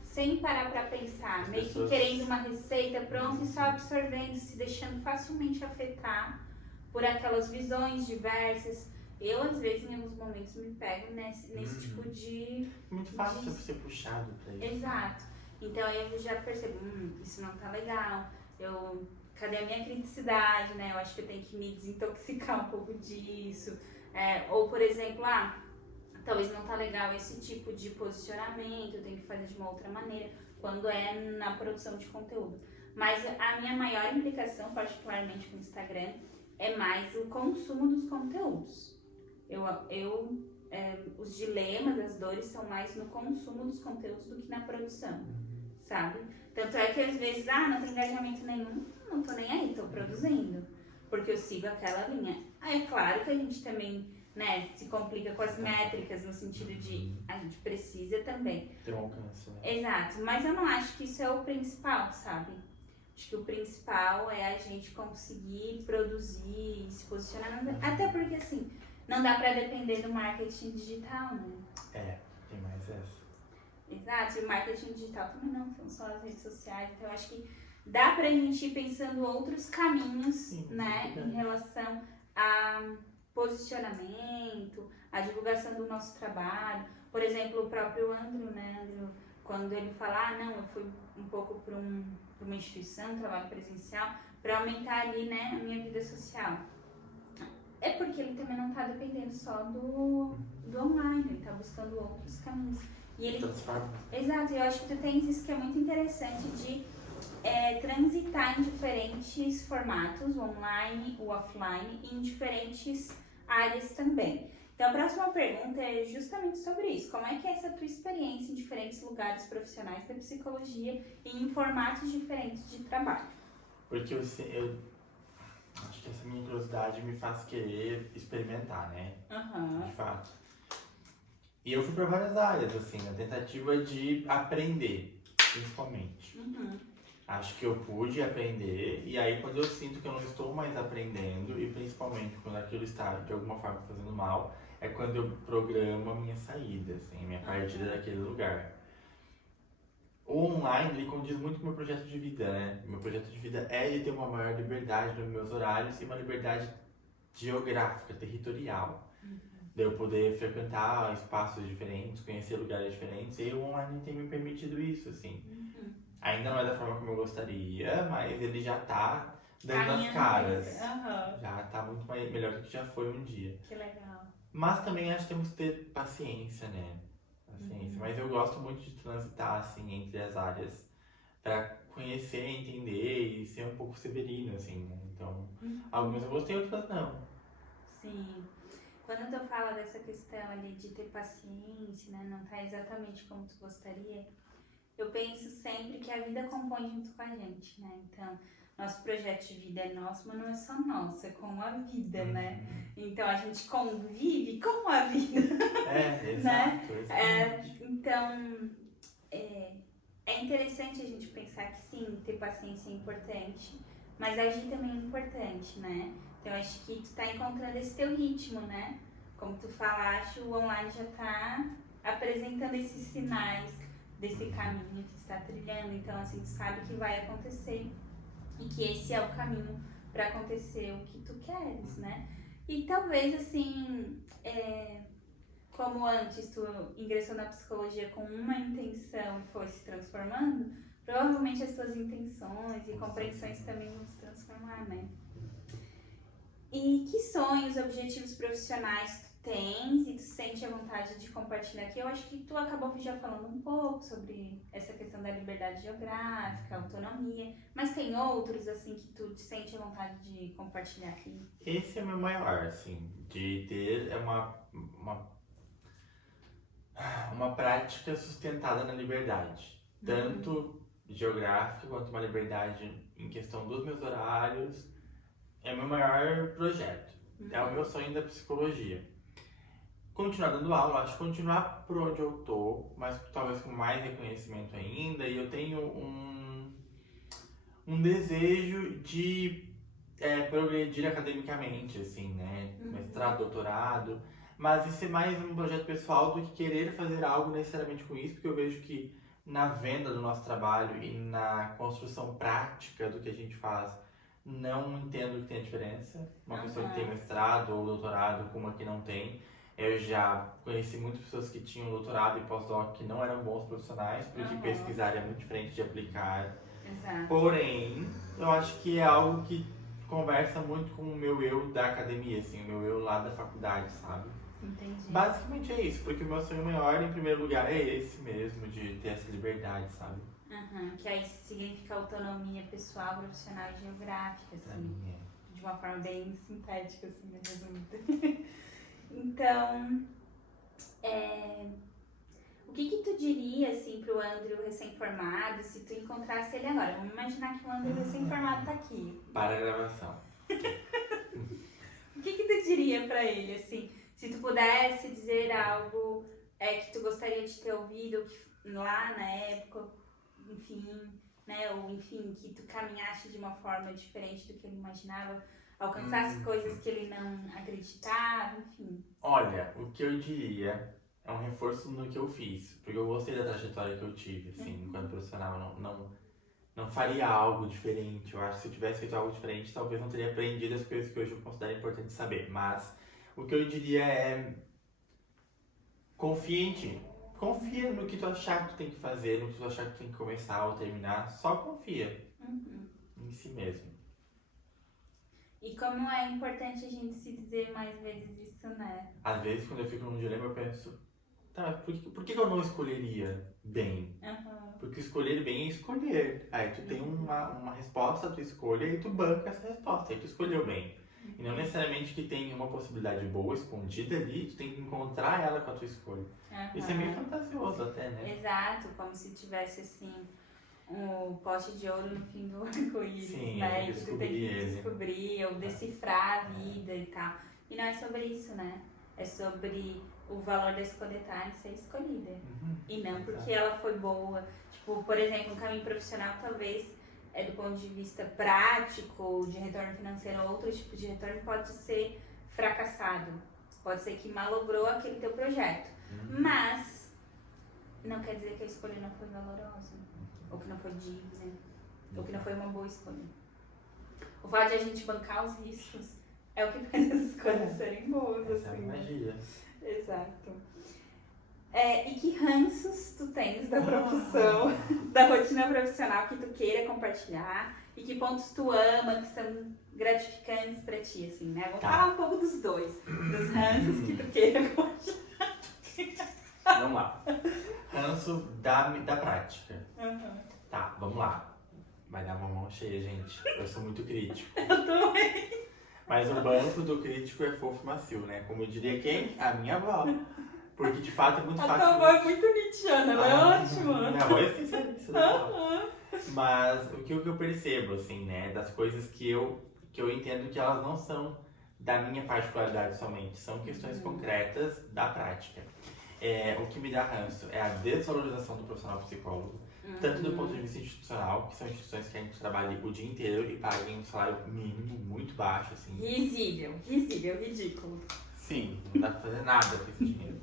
sem parar pra pensar, meio que querendo uma receita pronta e só absorvendo, se deixando facilmente afetar por aquelas visões diversas. Eu, às vezes, em alguns momentos, me pego nesse tipo de... Muito fácil de ser puxado pra isso. Exato. Então, aí eu já percebo, isso não tá legal, cadê a minha criticidade, né? Eu acho que eu tenho que me desintoxicar um pouco disso. Ou, por exemplo, talvez não tá legal esse tipo de posicionamento, eu tenho que fazer de uma outra maneira, quando é na produção de conteúdo. Mas a minha maior implicação, particularmente com o Instagram, é mais o consumo dos conteúdos. Os dilemas, as dores são mais no consumo dos conteúdos do que na produção, sabe? Tanto é que às vezes, não tem engajamento nenhum, não tô nem aí, tô produzindo, porque eu sigo aquela linha. É claro que a gente também, né, se complica com as métricas, no sentido de a gente precisa também ter um alcance, né? Exato, mas eu não acho que isso é o principal, sabe? Acho que o principal é a gente conseguir produzir e se posicionar, até porque assim, não dá pra depender do marketing digital, né? Tem mais essa. Exato, e o marketing digital também não, são só as redes sociais, então eu acho que dá pra gente ir pensando outros caminhos, né, em relação a posicionamento, a divulgação do nosso trabalho. Por exemplo, o próprio Andrew, quando ele fala, eu fui um pouco para uma instituição, trabalho presencial, para aumentar ali, né, a minha vida social. É porque ele também não está dependendo só do online, ele está buscando outros caminhos. E ele... Transforma. Exato, eu acho que tu tens isso que é muito interessante de transitar em diferentes formatos, o online, o offline, e em diferentes áreas também. Então a próxima pergunta é justamente sobre isso. Como é que é essa tua experiência em diferentes lugares profissionais da psicologia e em formatos diferentes de trabalho? Porque eu acho que essa minha curiosidade me faz querer experimentar, né? De fato. E eu fui para várias áreas, assim, na tentativa de aprender, principalmente. Acho que eu pude aprender, e aí quando eu sinto que eu não estou mais aprendendo, e principalmente quando aquilo está de alguma forma fazendo mal, é quando eu programo a minha saída, assim, a minha partida daquele lugar. O online, ele condiz muito com o meu projeto de vida, né? Meu projeto de vida é de ter uma maior liberdade nos meus horários e uma liberdade geográfica, territorial. De eu poder frequentar espaços diferentes, conhecer lugares diferentes, e o online tem me permitido isso, assim. Ainda não é da forma como eu gostaria, mas ele já tá dando as caras. Já tá muito melhor do que já foi um dia. Que legal. Mas também acho que temos que ter paciência, né? Paciência. Mas eu gosto muito de transitar, assim, entre as áreas pra conhecer, entender e ser um pouco severino, assim, né? Então, algumas eu gostei, outras não. Sim. Quando tu fala dessa questão ali de ter paciência, né? Não tá exatamente como tu gostaria, eu penso sempre que a vida compõe junto com a gente, né? Então, nosso projeto de vida é nosso, mas não é só nosso, é com a vida, né? Então, a gente convive com a vida. Exato. Né? Então, é interessante a gente pensar que sim, ter paciência é importante, mas agir também é importante, né? Então, acho que tu tá encontrando esse teu ritmo, né? Como tu falaste, o online já tá apresentando esses sinais desse caminho que está trilhando, então assim, tu sabe que vai acontecer e que esse é o caminho para acontecer o que tu queres, né? E talvez assim, como antes tu ingressou na psicologia com uma intenção e foi se transformando, provavelmente as tuas intenções e compreensões também vão se transformar, né? E que sonhos, objetivos profissionais tu tens e tu sente a vontade de compartilhar aqui? Eu acho que tu acabou já falando um pouco sobre essa questão da liberdade geográfica, autonomia, mas tem outros, assim, que tu te sente a vontade de compartilhar aqui? Esse é o meu maior, assim, de ter uma prática sustentada na liberdade. Tanto geográfica quanto uma liberdade em questão dos meus horários. É meu maior projeto. É o meu sonho da psicologia. Continuar dando aula, acho que continuar por onde eu tô, mas talvez com mais reconhecimento ainda. E eu tenho um desejo de progredir academicamente, assim, né? Mestrado, doutorado. Mas isso é mais um projeto pessoal do que querer fazer algo necessariamente com isso, porque eu vejo que na venda do nosso trabalho e na construção prática do que a gente faz, não entendo que tem a diferença. Uma pessoa que tem mestrado ou doutorado com uma que não tem. Eu já conheci muitas pessoas que tinham doutorado e pós-doc que não eram bons profissionais, porque pesquisar é muito diferente de aplicar. Exato. Porém, eu acho que é algo que conversa muito com o meu eu da academia, assim, o meu eu lá da faculdade, sabe? Entendi. Basicamente é isso, porque o meu sonho maior, em primeiro lugar, é esse mesmo, de ter essa liberdade, sabe? Que aí significa autonomia pessoal, profissional e geográfica, Pra assim. mim De uma forma bem sintética, assim, né, resumida. Então, o que tu diria, assim, pro Andrew recém-formado, se tu encontrasse ele agora? Vamos imaginar que o Andrew recém-formado tá aqui. Para a gravação. O que tu diria pra ele, assim, se tu pudesse dizer algo que tu gostaria de ter ouvido lá na época, enfim, né, ou enfim, que tu caminhaste de uma forma diferente do que ele imaginava, alcançasse coisas que ele não acreditava, enfim. Olha, o que eu diria é um reforço no que eu fiz, porque eu gostei da trajetória que eu tive, assim, enquanto profissional, não faria algo diferente. Eu acho que se eu tivesse feito algo diferente, talvez não teria aprendido as coisas que hoje eu considero importante saber. Mas o que eu diria é: confia em ti. Confia no que tu achar que tu tem que fazer, no que tu achar que tu tem que começar ou terminar. Só confia em si mesmo. E como é importante a gente se dizer mais vezes isso, né? Às vezes, quando eu fico num dilema, eu penso: tá, por que eu não escolheria bem? Porque escolher bem é escolher. Aí tu tem uma resposta à tua escolha e tu banca essa resposta. Aí tu escolheu bem. E não necessariamente que tem uma possibilidade boa escondida ali, tu tem que encontrar ela com a tua escolha. Isso é meio fantasioso até, né? Exato, como se tivesse assim um pote de ouro no fim do arco-íris, né? E que tu tem que descobrir ou decifrar a vida e tal. E não é sobre isso, né? É sobre o valor da escolha estar em ser escolhida. E não porque ela foi boa. Tipo, por exemplo, um caminho profissional talvez do ponto de vista prático, de retorno financeiro, outro tipo de retorno pode ser fracassado. Pode ser que malogrou aquele teu projeto. Mas não quer dizer que a escolha não foi valorosa, ou que não foi digna, ou que não foi uma boa escolha. O fato de a gente bancar os riscos é o que faz as escolhas serem boas, Essa assim. é a magia. Exato. E que ranços tu tens da profissão, da rotina profissional que tu queira compartilhar, e que pontos tu ama, que são gratificantes pra ti, assim, né? Vamos falar um pouco dos dois, dos ranços que tu queira compartilhar. Vamos lá. Ranço da prática. Tá, vamos lá. Vai dar uma mão cheia, gente. Eu sou muito crítico. Eu também. Mas o banco do crítico é fofo e macio, né? Como eu diria quem? A minha avó. Porque de fato é muito fácil. A tua avó é muito nietzschiana, ela é ótima. Minha avó é essencialista. Mas o que eu percebo, assim, né? Das coisas que eu entendo que elas não são da minha particularidade somente. São questões concretas da prática. O que me dá ranço é a desvalorização do profissional psicólogo. Tanto do ponto de vista institucional, que são instituições que a gente trabalha o dia inteiro e paguem um salário mínimo muito baixo, assim. Risível, ridículo. Sim, não dá pra fazer nada com esse dinheiro.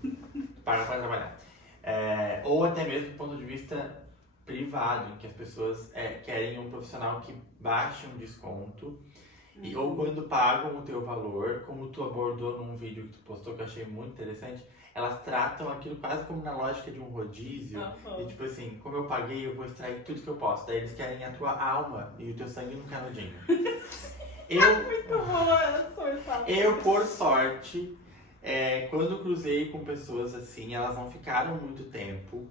Para trabalhar. Ou até mesmo do ponto de vista privado, em que as pessoas querem um profissional que baixe um desconto. Ou quando pagam o teu valor, como tu abordou num vídeo que tu postou, que eu achei muito interessante, elas tratam aquilo quase como na lógica de um rodízio. E tipo assim, como eu paguei, eu vou extrair tudo que eu posso. Daí eles querem a tua alma e o teu sangue no canudinho. Muito boa essa. Eu, por sorte, quando cruzei com pessoas assim, elas não ficaram muito tempo.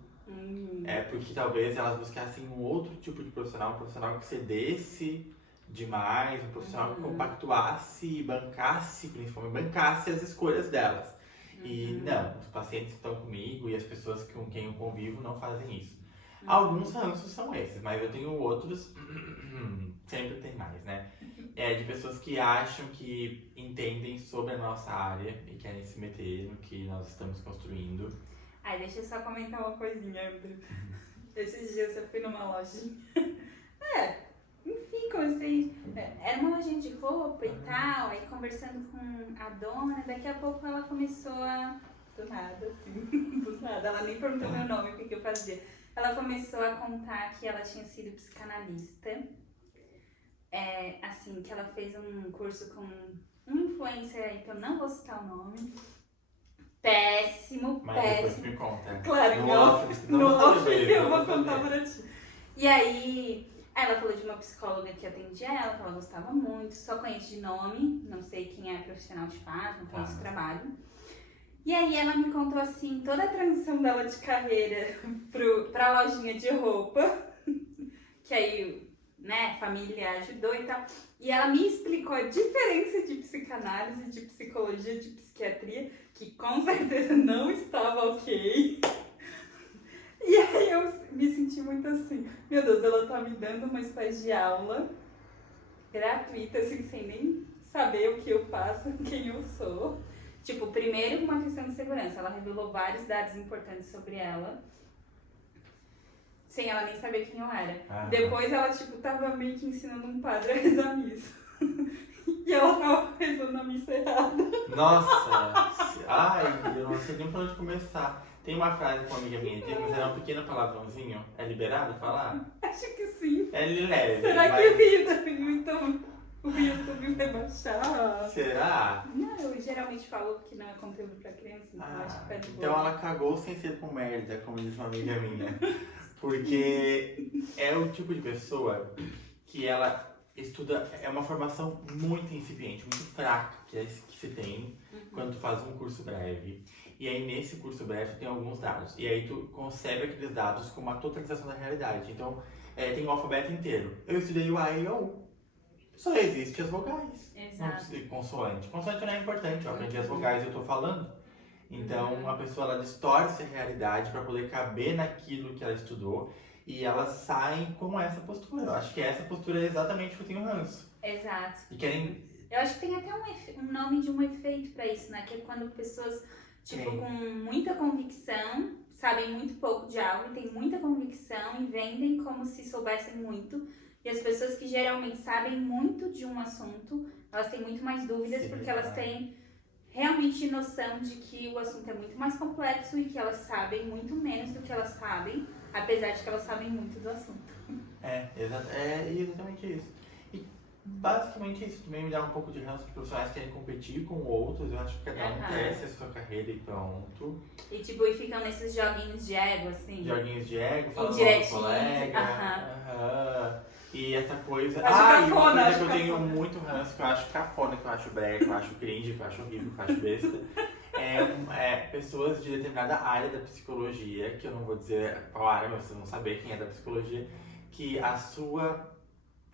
Porque talvez elas buscassem um outro tipo de profissional, um profissional que cedesse demais, um profissional que compactuasse e bancasse, principalmente, bancasse as escolhas delas. E não, os pacientes que estão comigo e as pessoas com quem eu convivo não fazem isso. Alguns ranços são esses, mas eu tenho outros, sempre tem mais, né? De pessoas que acham que entendem sobre a nossa área e querem se meter no que nós estamos construindo. Ai, deixa eu só comentar uma coisinha, André. Esses dias eu fui numa lojinha. Enfim, comecei. Era uma lojinha de roupa e tal, aí conversando com a dona, daqui a pouco ela começou a. Do nada, assim, do nada. Ela nem perguntou meu nome, o que eu fazia. Ela começou a contar que ela tinha sido psicanalista. Assim, que ela fez um curso com um influencer aí, que eu não vou citar o nome. Péssimo, Mas péssimo. depois me conta. Claro, No não. off, No não off saber, eu não vou saber. contar pra ti. E aí, ela falou de uma psicóloga que atendia ela, que ela gostava muito, só conheço de nome, não sei quem é profissional de fato, não conheço o trabalho. E aí ela me contou assim, toda a transição dela de carreira pra lojinha de roupa, que aí, né, família ajudou e tal. E ela me explicou a diferença de psicanálise, de psicologia, de psiquiatria, que com certeza não estava ok. E aí eu me senti muito assim, meu Deus, ela tá me dando uma espécie de aula gratuita, assim, sem nem saber o que eu faço, quem eu sou. Tipo, primeiro uma questão de segurança, ela revelou vários dados importantes sobre ela, sem ela nem saber quem eu era. Depois ela, tipo, tava meio que ensinando um padre a rezar missa. E ela tava rezando a missa errada. Nossa! Ai, eu não sei nem por onde começar. Tem uma frase que uma amiga minha diz, mas era um pequeno palavrãozinho. É liberado falar? Acho que sim. É leve. Será mas... que o Rio então o YouTube vai baixar? Será? Não, eu geralmente falo que não é conteúdo pra criança, então acho que tá de boa. Então ela cagou sem ser com merda, como diz uma amiga minha. Porque é o tipo de pessoa que ela estuda, é uma formação muito incipiente, muito fraca que se tem quando tu faz um curso breve. E aí nesse curso breve tu tem alguns dados. E aí tu concebe aqueles dados como uma totalização da realidade. Então tem o alfabeto inteiro. Eu estudei o A e o U. Só existe as vogais. Exato. Não precisa de consoante. Consoante não é importante, eu aprendi as vogais e eu tô falando. Então a pessoa ela distorce a realidade para poder caber naquilo que ela estudou. E elas saem com essa postura. Eu acho que essa postura é exatamente o que eu tenho ranço. Exato. E querem... Eu acho que tem até um nome de um efeito pra isso, né? Que é quando pessoas, tipo, com muita convicção, sabem muito pouco de algo, têm muita convicção e vendem como se soubessem muito. E as pessoas que geralmente sabem muito de um assunto, elas têm muito mais dúvidas, porque elas têm realmente noção de que o assunto é muito mais complexo e que elas sabem muito menos do que elas sabem, apesar de que elas sabem muito do assunto. É exatamente isso. E basicamente isso também me dá um pouco de ranço de profissionais que querem competir com outros. Eu acho que cada um cresce a sua carreira e pronto. E tipo, e ficam nesses joguinhos de ego, assim. Joguinhos de ego, falando mal do colega. E essa coisa... Acho e cafona, uma coisa acho que eu tenho cafona. muito ranço, que eu acho cafona, que eu acho brega, que eu acho cringe, que eu acho horrível, que eu acho besta. Pessoas de determinada área da psicologia, que eu não vou dizer qual área, mas vocês vão saber quem é da psicologia, que a sua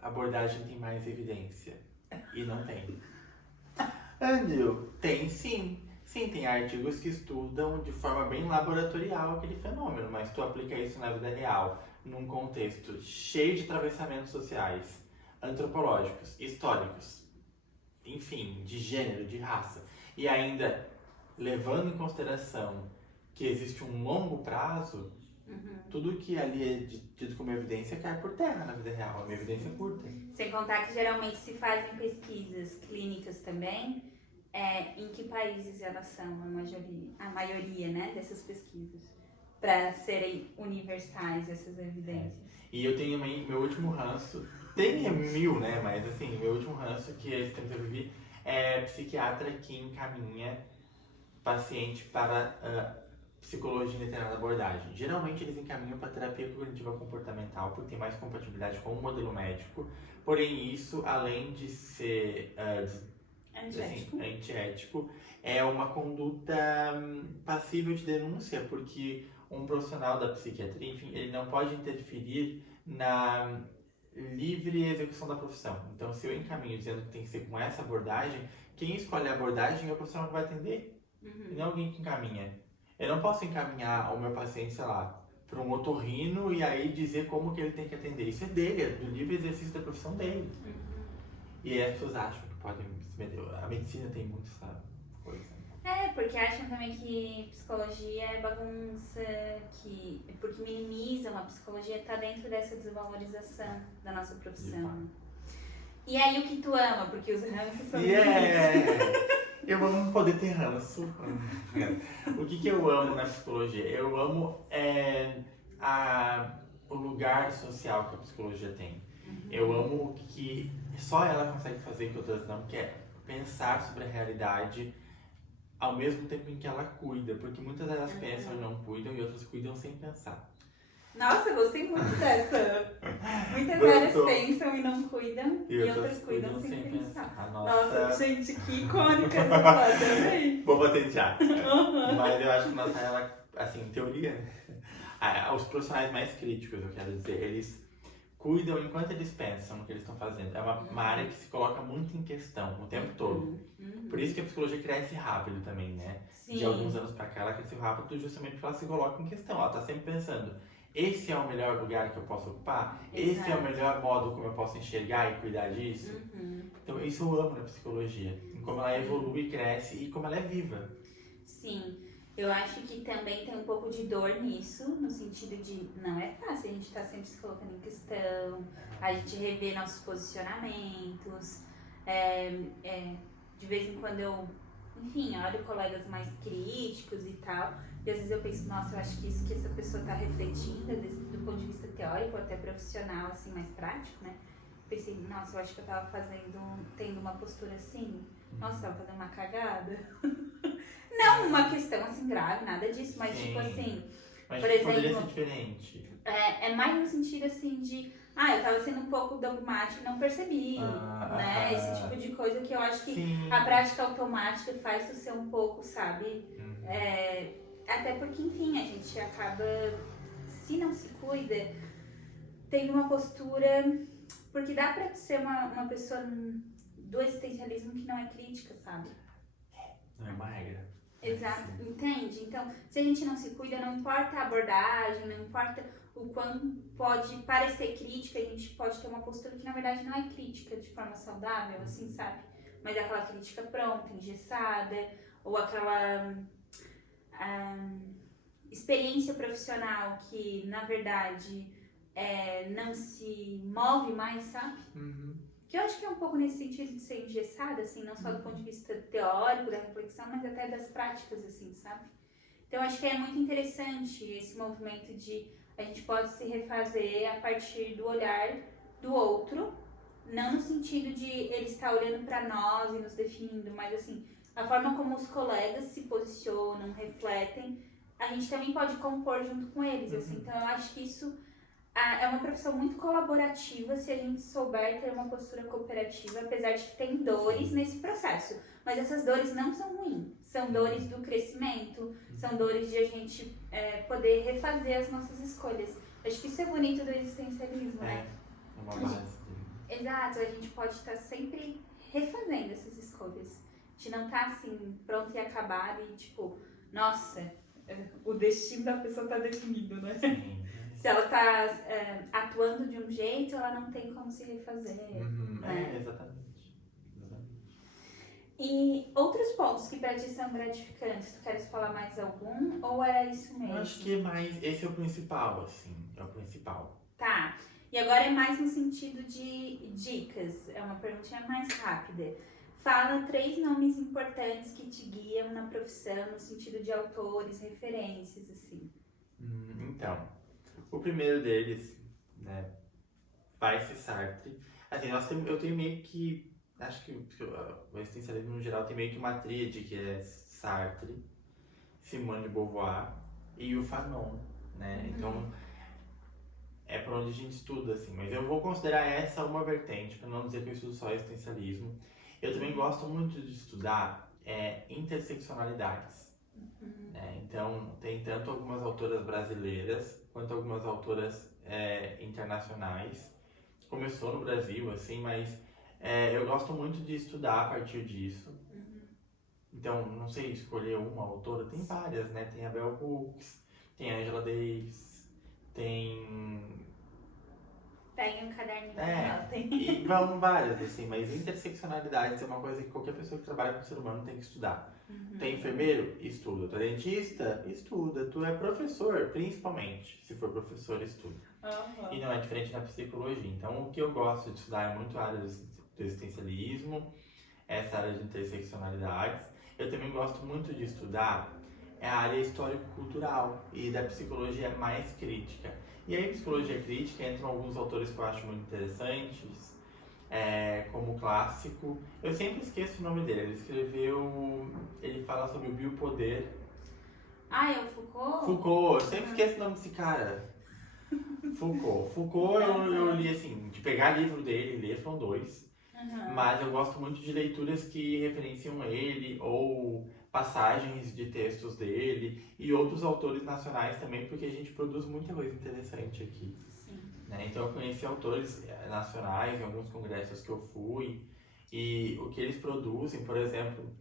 abordagem tem mais evidência. E não tem. Andrew, tem sim. Sim, tem artigos que estudam de forma bem laboratorial aquele fenômeno, mas tu aplica isso na vida real, num contexto cheio de atravessamentos sociais, antropológicos, históricos, enfim, de gênero, de raça, e ainda levando em consideração que existe um longo prazo, tudo que ali é tido como evidência cai por terra na vida real, é uma evidência curta. Sem contar que geralmente se fazem pesquisas clínicas também, em que países elas são a maioria, né, dessas pesquisas, para serem universais essas evidências. E eu tenho meu último ranço, tem 1000, né, mas assim, meu último ranço que esse tempo eu vivi é psiquiatra que encaminha paciente para psicologia em determinada abordagem. Geralmente eles encaminham para terapia cognitiva comportamental, porque tem mais compatibilidade com o modelo médico, porém isso, além de ser antiético, é uma conduta passível de denúncia, porque um profissional da psiquiatria, enfim, ele não pode interferir na livre execução da profissão. Então, se eu encaminho dizendo que tem que ser com essa abordagem, quem escolhe a abordagem é o profissional que vai atender, e não alguém que encaminha. Eu não posso encaminhar o meu paciente, sei lá, para um otorrino e aí dizer como que ele tem que atender. Isso é dele, é do livre exercício da profissão dele. E aí as pessoas acham que podem se meter. A medicina tem muito essa coisa. Porque acham também que psicologia é bagunça, porque minimizam a psicologia, tá dentro dessa desvalorização da nossa profissão. E aí o que tu ama? Porque os ranços são Eu amo poder ter ranço. O que eu amo na psicologia? Eu amo o lugar social que a psicologia tem. Eu amo que só ela consegue fazer que outras não, que é pensar sobre a realidade ao mesmo tempo em que ela cuida, porque muitas delas pensam e não cuidam e outras cuidam sem pensar. Nossa, gostei muito dessa. Muitas áreas pensam e não cuidam e outras cuidam sem pensar. Nossa, gente, que icônica essa frase, amei. Vou patentear. Mas eu acho que nossa, ela, assim, em teoria, os profissionais mais críticos, eu quero dizer, eles cuidam enquanto eles pensam no que eles estão fazendo. É uma área que se coloca muito em questão o tempo todo. Por isso que a psicologia cresce rápido também, né? Sim. De alguns anos pra cá ela cresceu rápido justamente porque ela se coloca em questão. Ela tá sempre pensando, esse é o melhor lugar que eu posso ocupar? Esse é o melhor modo como eu posso enxergar e cuidar disso? Então isso eu amo na psicologia. Em como ela evolui, cresce e como ela é viva. Sim. Eu acho que também tem um pouco de dor nisso, no sentido de não é fácil, a gente tá sempre se colocando em questão, a gente rever nossos posicionamentos, de vez em quando eu, enfim, olho colegas mais críticos e tal, e às vezes eu penso, nossa, eu acho que isso que essa pessoa tá refletindo, do ponto de vista teórico, até profissional, assim, mais prático, né? Pensei, nossa, eu acho que eu tava tendo uma postura assim, nossa, eu tava fazendo uma cagada. Não uma questão assim grave, nada disso, mas Sim. tipo assim, mas por exemplo, poderia ser diferente. É mais no sentido assim de, eu tava sendo um pouco dogmático e não percebi, né? Esse tipo de coisa que eu acho que Sim. a prática automática faz tu ser um pouco, sabe? Até porque, enfim, a gente acaba, se não se cuida, tem uma postura, porque dá pra ser uma pessoa do existencialismo que não é crítica, sabe? Não é uma regra. Exato, entende? Então, se a gente não se cuida, não importa a abordagem, não importa o quão pode parecer crítica, a gente pode ter uma postura que na verdade não é crítica de forma saudável, assim, sabe? Mas é aquela crítica pronta, engessada, ou aquela experiência profissional que na verdade não se move mais, sabe? Que eu acho que é um pouco nesse sentido de ser engessada, assim, não só do ponto de vista teórico, da reflexão, mas até das práticas, assim, sabe? Então, acho que é muito interessante esse movimento de a gente pode se refazer a partir do olhar do outro, não no sentido de ele estar olhando para nós e nos definindo, mas, assim, a forma como os colegas se posicionam, refletem, a gente também pode compor junto com eles, assim. Então, eu acho que isso é uma profissão muito colaborativa se a gente souber ter uma postura cooperativa, apesar de que tem dores nesse processo. Mas essas dores não são ruins, são dores do crescimento, são dores de a gente poder refazer as nossas escolhas. Acho que isso é bonito do existencialismo, né? É uma base. Exato, a gente pode estar sempre refazendo essas escolhas. A gente não tá assim, pronto e acabado e tipo, nossa, o destino da pessoa tá definido, né? Sim. Se ela tá atuando de um jeito, ela não tem como se refazer. Né? Exatamente. E outros pontos que pra ti são gratificantes, tu queres falar mais algum? Ou era isso mesmo? Eu acho que esse é o principal, assim, é o principal. Tá, e agora é mais no sentido de dicas, é uma perguntinha mais rápida. Fala 3 nomes importantes que te guiam na profissão, no sentido de autores, referências, assim. Então, o primeiro deles, né, vai ser Sartre. Assim, eu tenho meio que, acho que o existencialismo no geral tem meio que uma tríade, que é Sartre, Simone de Beauvoir e o Fanon, né? Então, é por onde a gente estuda, assim. Mas eu vou considerar essa uma vertente, para não dizer que eu estudo só existencialismo. Eu também gosto muito de estudar interseccionalidades. Né? Então, tem tanto algumas autoras brasileiras, quanto algumas autoras internacionais. Começou no Brasil, assim, mas eu gosto muito de estudar a partir disso. Então, não sei escolher uma autora, tem várias, né? Tem a Bell Hooks, tem a Angela Davis, tem... Pega um caderninho E vão várias, assim, mas interseccionalidades é uma coisa que qualquer pessoa que trabalha com o ser humano tem que estudar. Tu é enfermeiro? Estuda. Tu é dentista? Estuda. Tu é professor, principalmente. Se for professor, estuda. E não é diferente na psicologia. Então, o que eu gosto de estudar é muito a área do existencialismo, essa área de interseccionalidades. Eu também gosto muito de estudar a área histórico-cultural e da psicologia mais crítica. E aí, psicologia crítica, entram alguns autores que eu acho muito interessantes, como o clássico. Eu sempre esqueço o nome dele. Ele fala sobre o biopoder. Ah, é o Foucault? Foucault, eu sempre esqueço o nome desse cara. Foucault eu li assim, de pegar livro dele e ler, foram 2. Mas eu gosto muito de leituras que referenciam ele ou passagens de textos dele e outros autores nacionais também, porque a gente produz muita coisa interessante aqui. Sim. Né? Então eu conheci autores nacionais em alguns congressos que eu fui e o que eles produzem, por exemplo,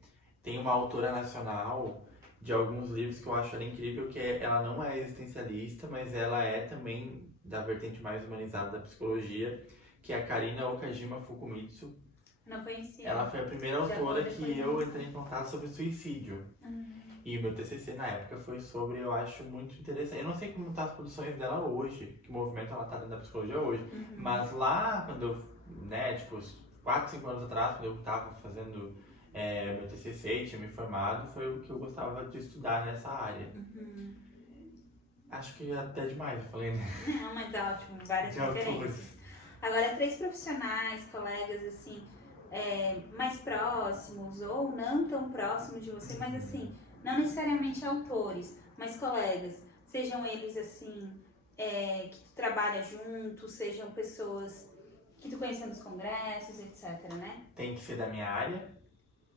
tem uma autora nacional de alguns livros que eu acho ela incrível, que ela não é existencialista, mas ela é também da vertente mais humanizada da psicologia, que é a Karina Okajima Fukumitsu. Não conhecia. Ela foi a primeira autora que eu entrei em contato sobre suicídio. E o meu TCC na época foi sobre, eu acho muito interessante. Eu não sei como estão as produções dela hoje, que movimento ela está dentro da psicologia hoje, mas lá, quando eu, tipo, 4, 5 anos atrás, quando eu estava fazendo meu TCC e tinha me formado, foi o que eu gostava de estudar nessa área. Acho que até demais, eu falei, né? Não, mas é ótimo, várias referências. Agora, 3 profissionais, colegas, assim, mais próximos ou não tão próximos de você, mas assim, não necessariamente autores, mas colegas, sejam eles assim, que tu trabalha junto, sejam pessoas que tu conhece nos congressos, etc, né? Tem que ser da minha área?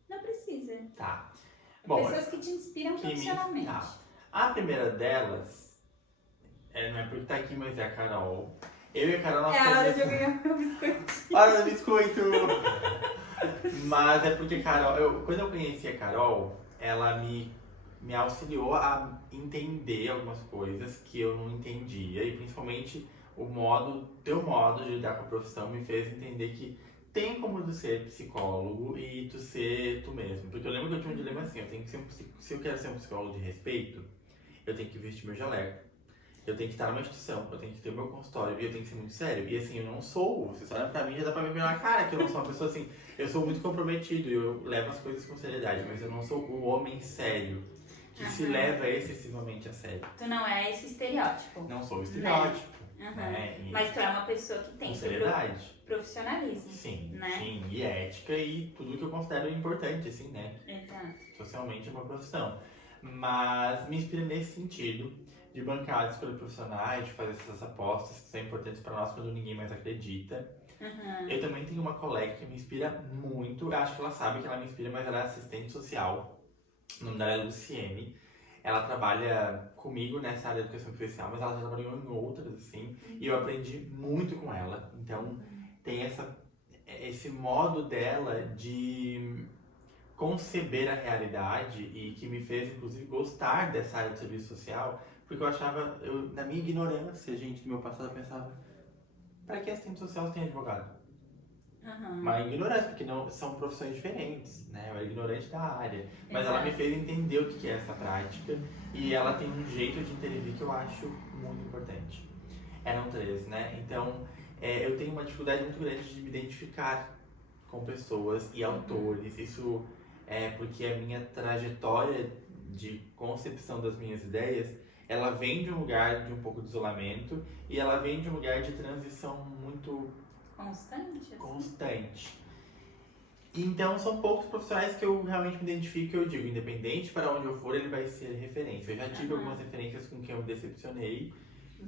Não precisa. Tá. Bom, pessoas que te inspiram profissionalmente. Tá. A primeira delas, não é porque tá aqui, mas é a Carol. Eu e a Carol, nós a hora de eu ganhar meu biscoitinho. Hora do biscoito! Mas é porque Carol, quando eu conheci a Carol, ela me auxiliou a entender algumas coisas que eu não entendia. E principalmente teu modo de lidar com a profissão me fez entender que tem como tu ser psicólogo e tu ser tu mesmo. Porque eu lembro que eu tinha um dilema assim, se eu quero ser um psicólogo de respeito, eu tenho que vestir meu jaleco. Eu tenho que estar numa instituição, eu tenho que ter o meu consultório e eu tenho que ser muito sério. E assim, eu não sou, vocês olham pra mim já dá pra ver na cara que eu não sou uma pessoa assim. Eu sou muito comprometido e eu levo as coisas com seriedade, mas eu não sou o homem sério que se leva excessivamente a sério. Tu não é esse estereótipo. Não sou o estereótipo. Né? Mas tu é uma pessoa que tem seriedade. Profissionalismo. Sim, né? Sim, e ética e tudo que eu considero importante, assim, né? Exato. Socialmente é uma profissão. Mas me inspira nesse sentido de bancar a escolha profissionais, de fazer essas apostas que são importantes para nós quando ninguém mais acredita. Eu também tenho uma colega que me inspira muito, eu acho que ela sabe que ela me inspira, mas ela é assistente social. O nome dela é Luciene. Ela trabalha comigo nessa área de educação especial, mas ela já trabalhou em outras, assim, e eu aprendi muito com ela. Então, tem esse modo dela de conceber a realidade e que me fez, inclusive, gostar dessa área de serviço social, porque eu achava, na minha ignorância, gente, do meu passado, eu pensava, para que assistente social tem advogado? Uma ignorância, porque não, são profissões diferentes, né? Eu era ignorante da área. Mas ela me fez entender o que é essa prática e ela tem um jeito de intervir que eu acho muito importante. Eram 3, né? Então, eu tenho uma dificuldade muito grande de me identificar com pessoas e autores. Isso é porque a minha trajetória de concepção das minhas ideias, ela vem de um lugar de um pouco de isolamento e ela vem de um lugar de transição muito constante. Então são poucos profissionais que eu realmente me identifico e eu digo, independente para onde eu for, ele vai ser referência. Eu já tive algumas referências com quem eu me decepcionei.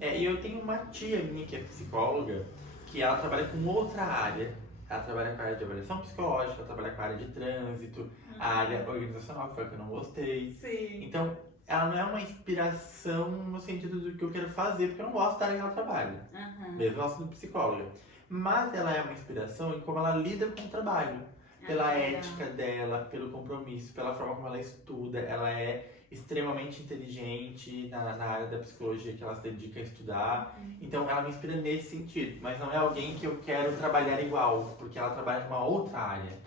E eu tenho uma tia minha que é psicóloga, que ela trabalha com outra área. Ela trabalha com a área de avaliação psicológica, ela trabalha com a área de trânsito, a área organizacional, que foi a que eu não gostei. Sim. Então, ela não é uma inspiração no sentido do que eu quero fazer, porque eu não gosto da área que ela trabalha. Mesmo ela sendo psicóloga. Mas ela é uma inspiração em como ela lida com o trabalho. Pela ética dela, pelo compromisso, pela forma como ela estuda. Ela é extremamente inteligente na área da psicologia que ela se dedica a estudar. Então ela me inspira nesse sentido, mas não é alguém que eu quero trabalhar igual, porque ela trabalha numa outra área.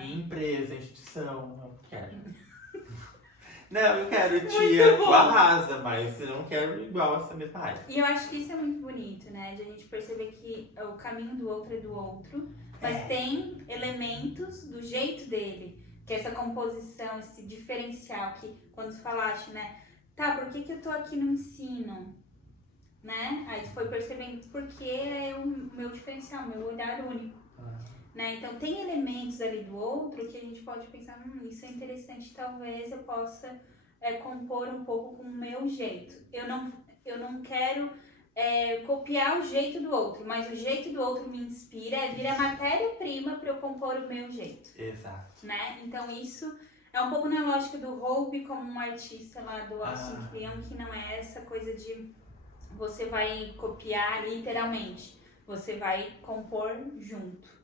Em empresa, instituição, não quero. Não, eu quero, tia, tu arrasa, mas eu não quero igual essa mesma área. E eu acho que isso é muito bonito, né? De a gente perceber que o caminho do outro é do outro, mas tem elementos do jeito dele, que é essa composição, esse diferencial que quando tu falaste, né? Tá, por que eu tô aqui no ensino? Né? Aí tu foi percebendo porque é o meu diferencial, o meu olhar único. Né? Então tem elementos ali do outro que a gente pode pensar, isso é interessante, talvez eu possa compor um pouco com o meu jeito. Eu não quero copiar o jeito do outro, mas o jeito do outro me inspira, vira matéria-prima para eu compor o meu jeito. Exato. Né? Então isso é um pouco na lógica do Hope como um artista lá do Austin Kleon, que não é essa coisa de você vai copiar literalmente, você vai compor junto.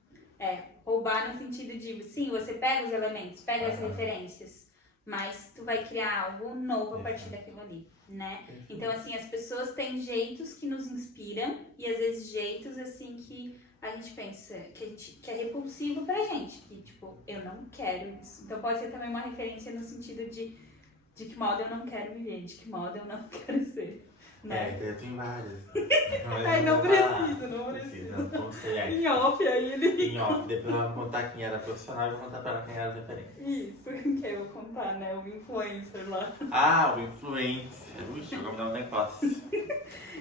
Roubar no sentido de, sim, você pega os elementos, pega as referências, mas tu vai criar algo novo a partir daquilo ali, né? Então, assim, as pessoas têm jeitos que nos inspiram e às vezes jeitos, assim, que a gente pensa que é repulsivo pra gente, que, tipo, eu não quero isso. Então, pode ser também uma referência no sentido de que modo eu não quero viver, de que modo eu não quero ser. Né? Eu tenho várias. Não precisa. Não sei aí. Em off, aí ele... Em off, depois eu vou contar quem era profissional e vou contar pra ela quem era as referências. Isso, que eu vou contar, né? O influencer lá. Ah, o influencer. Ui, chegou a me dar um negócio.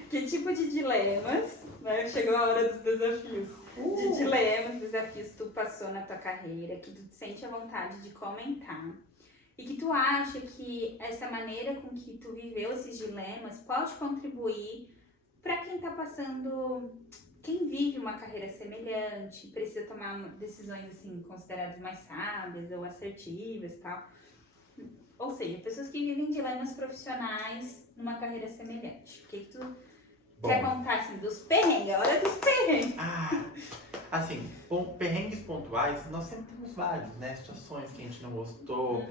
Que tipo de dilemas, né? Chegou a hora dos desafios. De dilemas, desafios que tu passou na tua carreira, que tu sente a vontade de comentar. E que tu acha que essa maneira com que tu viveu esses dilemas pode contribuir para quem tá passando, quem vive uma carreira semelhante, precisa tomar decisões assim consideradas mais sábias ou assertivas e tal. Ou seja, pessoas que vivem dilemas profissionais numa carreira semelhante. O que tu quer contar assim, dos perrengues? A hora dos perrengues. Assim, perrengues pontuais, nós sempre temos vários, né? Situações que a gente não gostou,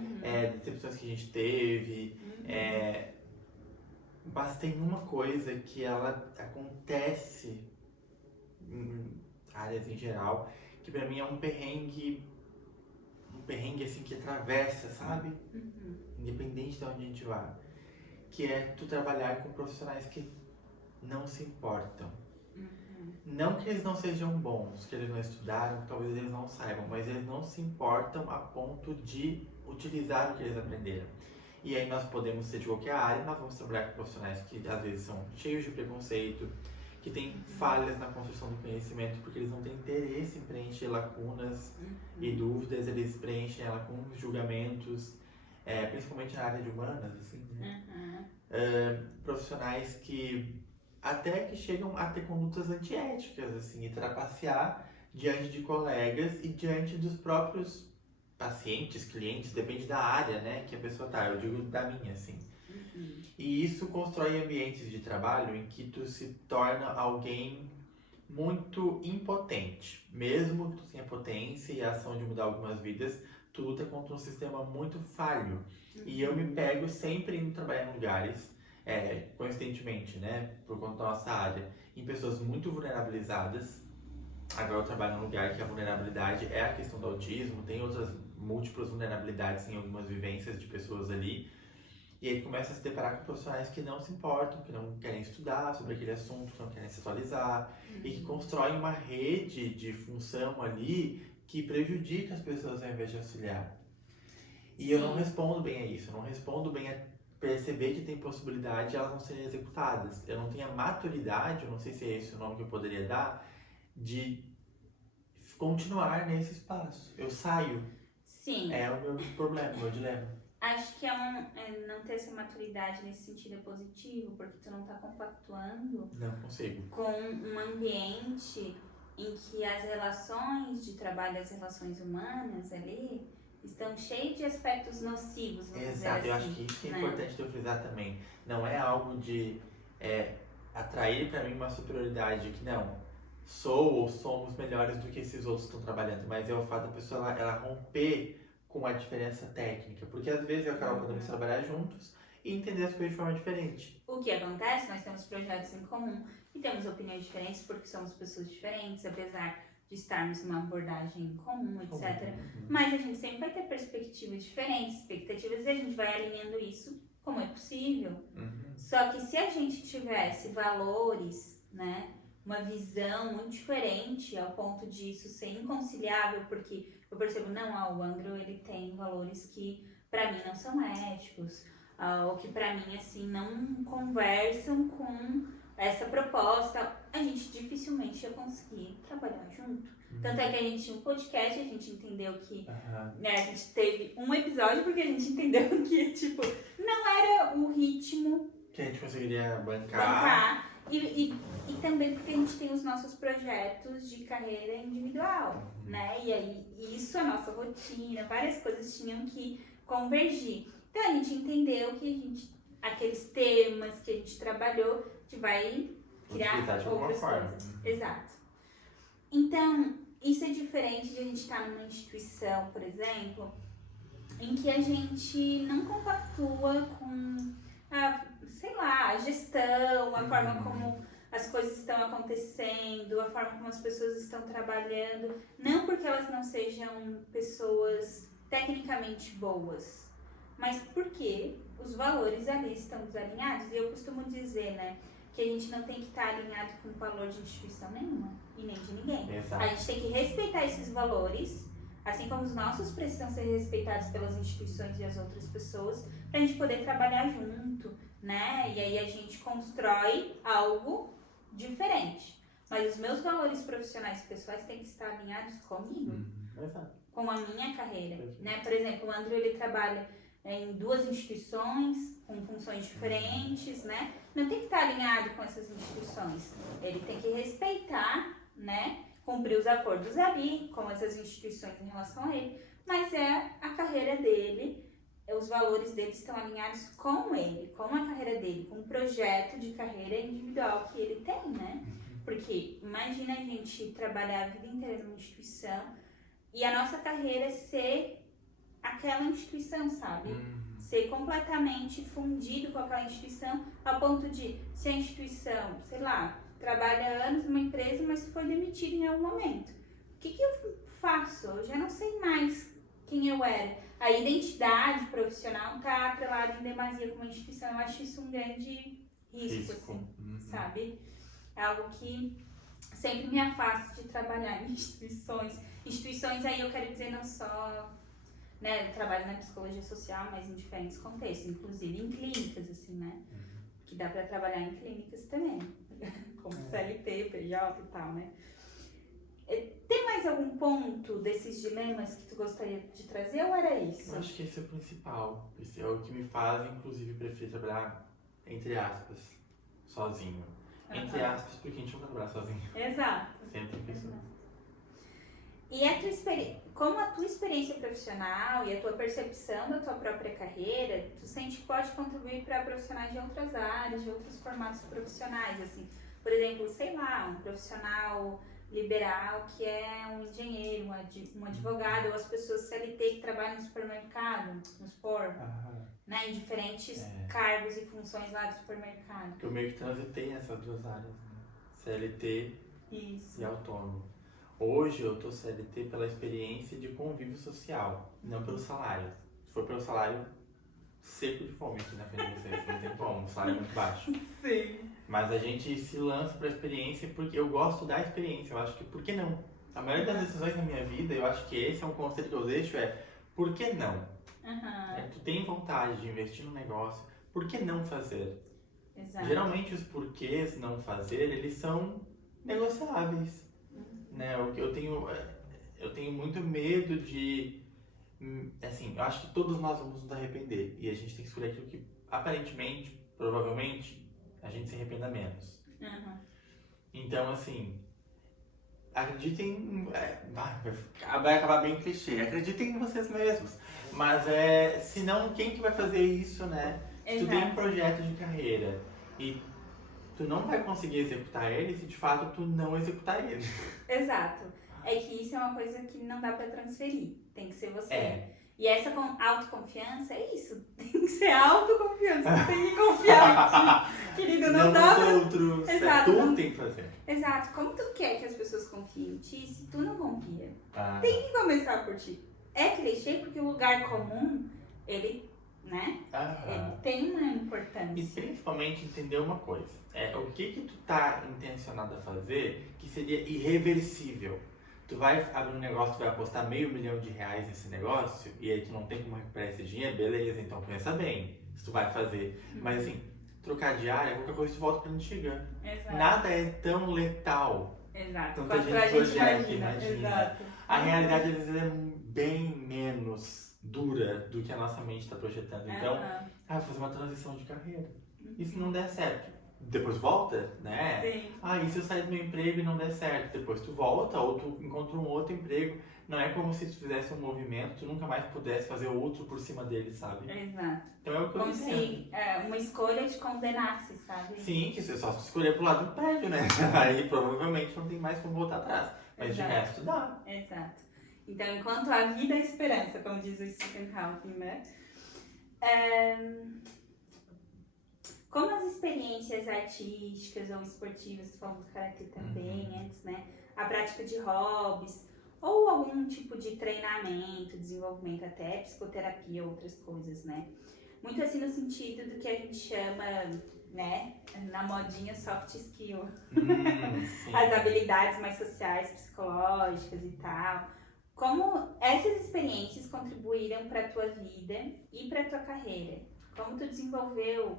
decepções que a gente teve. Mas tem uma coisa que ela acontece em áreas em geral, que pra mim é um perrengue assim que atravessa, sabe? Independente de onde a gente vá. Que é tu trabalhar com profissionais que não se importam. Não que eles não sejam bons, que eles não estudaram, talvez eles não saibam, mas eles não se importam a ponto de utilizar o que eles aprenderam. E aí nós podemos ser de qualquer área, nós vamos trabalhar com profissionais que às vezes são cheios de preconceito, que têm falhas na construção do conhecimento, porque eles não têm interesse em preencher lacunas e dúvidas, eles preenchem ela com julgamentos, principalmente na área de humanas, assim, né? Profissionais que até que chegam a ter condutas antiéticas, assim, e trapacear diante de colegas e diante dos próprios pacientes, clientes, depende da área, né, que a pessoa tá, eu digo da minha, assim. E isso constrói ambientes de trabalho em que tu se torna alguém muito impotente. Mesmo que tu tenha potência e a ação de mudar algumas vidas, tu luta contra um sistema muito falho. E eu me pego sempre indo trabalhar em lugares, coincidentemente, né, por conta da nossa área, em pessoas muito vulnerabilizadas. Agora eu trabalho num lugar que a vulnerabilidade é a questão do autismo, tem outras múltiplas vulnerabilidades em algumas vivências de pessoas ali. E aí começa a se deparar com profissionais que não se importam, que não querem estudar sobre aquele assunto, que não querem se atualizar, e que constroem uma rede de função ali que prejudica as pessoas ao invés de auxiliar. E eu não respondo bem a isso, eu não respondo bem a perceber que tem possibilidade de elas não serem executadas. Eu não tenho a maturidade, eu não sei se é esse o nome que eu poderia dar, de continuar nesse espaço. Eu saio. Sim. É o meu problema, o meu dilema. Acho que não ter essa maturidade nesse sentido é positivo, porque tu não tá compactuando Não consigo. com um ambiente em que as relações de trabalho, as relações humanas ali, estão cheias de aspectos nocivos, vamos dizer Exato, eu assim, acho que isso é né? importante de eu frisar também. Não é algo de atrair pra mim uma superioridade que não, sou ou somos melhores do que esses outros que estão trabalhando, mas é o fato da pessoa ela romper com a diferença técnica. Porque às vezes eu e a Carol podemos trabalhar juntos e entender as coisas de forma diferente. O que acontece, nós temos projetos em comum e temos opiniões diferentes porque somos pessoas diferentes, apesar de estarmos numa abordagem comum, etc. Mas a gente sempre vai ter perspectivas diferentes, expectativas, e a gente vai alinhando isso como é possível. Só que se a gente tivesse valores, né, uma visão muito diferente ao ponto disso ser inconciliável, porque eu percebo, não, o Andrew, ele tem valores que pra mim não são éticos, ou que pra mim, assim, não conversam com essa proposta, a gente dificilmente ia conseguir trabalhar junto. Tanto é que a gente tinha um podcast, a gente entendeu que, né, a gente teve um episódio porque a gente entendeu que, tipo, não era o ritmo Que a gente conseguiria bancar. E também porque a gente tem os nossos projetos de carreira individual, né? E aí, isso, a nossa rotina, várias coisas tinham que convergir. Então, a gente entendeu que aqueles temas que a gente trabalhou, a gente vai criar Utilizar de alguma outras forma. coisas. Exato. Então, isso é diferente de a gente estar numa instituição, por exemplo, em que a gente não compactua com a gestão, a forma como as coisas estão acontecendo, a forma como as pessoas estão trabalhando, não porque elas não sejam pessoas tecnicamente boas, mas porque os valores ali estão desalinhados. E eu costumo dizer, né, que a gente não tem que estar alinhado com o valor de instituição nenhuma e nem de ninguém. Exato. A gente tem que respeitar esses valores, assim como os nossos precisam ser respeitados pelas instituições e as outras pessoas, para a gente poder trabalhar junto, né? E aí a gente constrói algo diferente. Mas os meus valores profissionais e pessoais têm que estar alinhados comigo, Exato. com a minha carreira, né? Por exemplo, o Andrew, ele trabalha em 2 instituições, com funções diferentes, né? Não tem que estar alinhado com essas instituições. Ele tem que respeitar, né? Cumprir os acordos ali, com essas instituições em relação a ele, mas é a carreira dele, os valores dele estão alinhados com ele, com a carreira dele, com o projeto de carreira individual que ele tem, né? Porque imagina a gente trabalhar a vida inteira numa instituição e a nossa carreira ser aquela instituição, sabe? Ser completamente fundido com aquela instituição, a ponto de, se a instituição, sei lá, trabalha anos numa empresa, mas foi demitido em algum momento. O que eu faço? Eu já não sei mais quem eu era. A identidade profissional está atrelada em demasia com uma instituição. Eu acho isso um grande risco. Assim, sabe? É algo que sempre me afasta de trabalhar em instituições. Instituições aí eu quero dizer não só, né, eu trabalho na psicologia social, mas em diferentes contextos, inclusive em clínicas, assim, né? Que dá para trabalhar em clínicas também, como CLT, PJ e tal, né? Tem mais algum ponto desses dilemas que tu gostaria de trazer ou era isso? Eu acho que esse é o principal. Esse é o que me faz, inclusive, preferir trabalhar, entre aspas, sozinho. Entre aspas, porque a gente não vai trabalhar sozinho. Exato. Sempre tem pessoas. E como a tua experiência profissional e a tua percepção da tua própria carreira, tu sente que pode contribuir para profissionais de outras áreas, de outros formatos profissionais, assim, por exemplo, sei lá, um profissional liberal que é um engenheiro, um advogado, ou as pessoas CLT que trabalham no supermercado, vamos supor, né, em diferentes cargos e funções lá do supermercado. Eu meio que transitei nessas 2 áreas, né? CLT e autônomo. Hoje eu tô CLT pela experiência de convívio social, não pelo salário. Se for pelo salário, seco de fome aqui na frente de vocês, não tem como, o salário é muito baixo. Sim. Mas a gente se lança pra experiência porque eu gosto da experiência, eu acho que por que não? A maioria das decisões da minha vida, eu acho que esse é um conceito que eu deixo, por que não? Tu tem vontade de investir no negócio, por que não fazer? Exato. Geralmente os porquês não fazer, eles são negociáveis. Né? Eu tenho muito medo de, assim, eu acho que todos nós vamos nos arrepender e a gente tem que escolher aquilo que aparentemente, provavelmente, a gente se arrependa menos. Então, assim, acreditem, vai acabar bem clichê, acreditem em vocês mesmos, mas senão quem que vai fazer isso, né? Se tu tem um projeto de carreira e tu não vai conseguir executar ele se de fato tu não executar ele. Exato. É que isso é uma coisa que não dá pra transferir. Tem que ser você. E essa autoconfiança é isso. Tem que ser autoconfiança. Você tem que confiar em ti. Querido, não dá pra... nos outros. Exato, Tu não- tem que fazer. Exato. Como tu quer que as pessoas confiem em ti se tu não confia? Ah, Tem que começar por ti. É clichê porque o lugar comum, ele, né? Ele tem uma E importância. principalmente entender uma coisa. O que tu tá intencionado a fazer que seria irreversível. Tu vai abrir um negócio, tu vai apostar R$500 mil nesse negócio e aí tu não tem como recuperar esse dinheiro, beleza, então pensa bem se tu vai fazer. Mas assim, trocar de área, qualquer coisa tu volta pra onde chega. Exato. Nada é tão letal. Exato. Tanta Quanto gente a gente projeta, imagina. imagina. Exato. A realidade às vezes é bem menos dura do que a nossa mente está projetando. Então, Aham. fazer uma transição de carreira. E se não der certo, depois volta, né? Sim. E se eu sair do meu emprego e não der certo? Depois tu volta ou tu encontra um outro emprego. Não é como se tu fizesse um movimento, tu nunca mais pudesse fazer outro por cima dele, sabe? Exato. Então é o que eu Como entendo. se uma escolha te condenasse, sabe? Sim, que você só escolher pro lado do prédio, né? Aí provavelmente não tem mais como voltar atrás. Mas de Exato. resto dá. Exato. Então, enquanto a vida é esperança, como diz o Stephen Hawking, né? Como as experiências artísticas ou esportivas, tu falou do karatê também antes, né? A prática de hobbies ou algum tipo de treinamento, desenvolvimento, até psicoterapia, outras coisas, né? Muito assim no sentido do que a gente chama, né, na modinha soft skill. Sim. As habilidades mais sociais, psicológicas e tal. Como essas experiências contribuíram para a tua vida e para a tua carreira? Como tu desenvolveu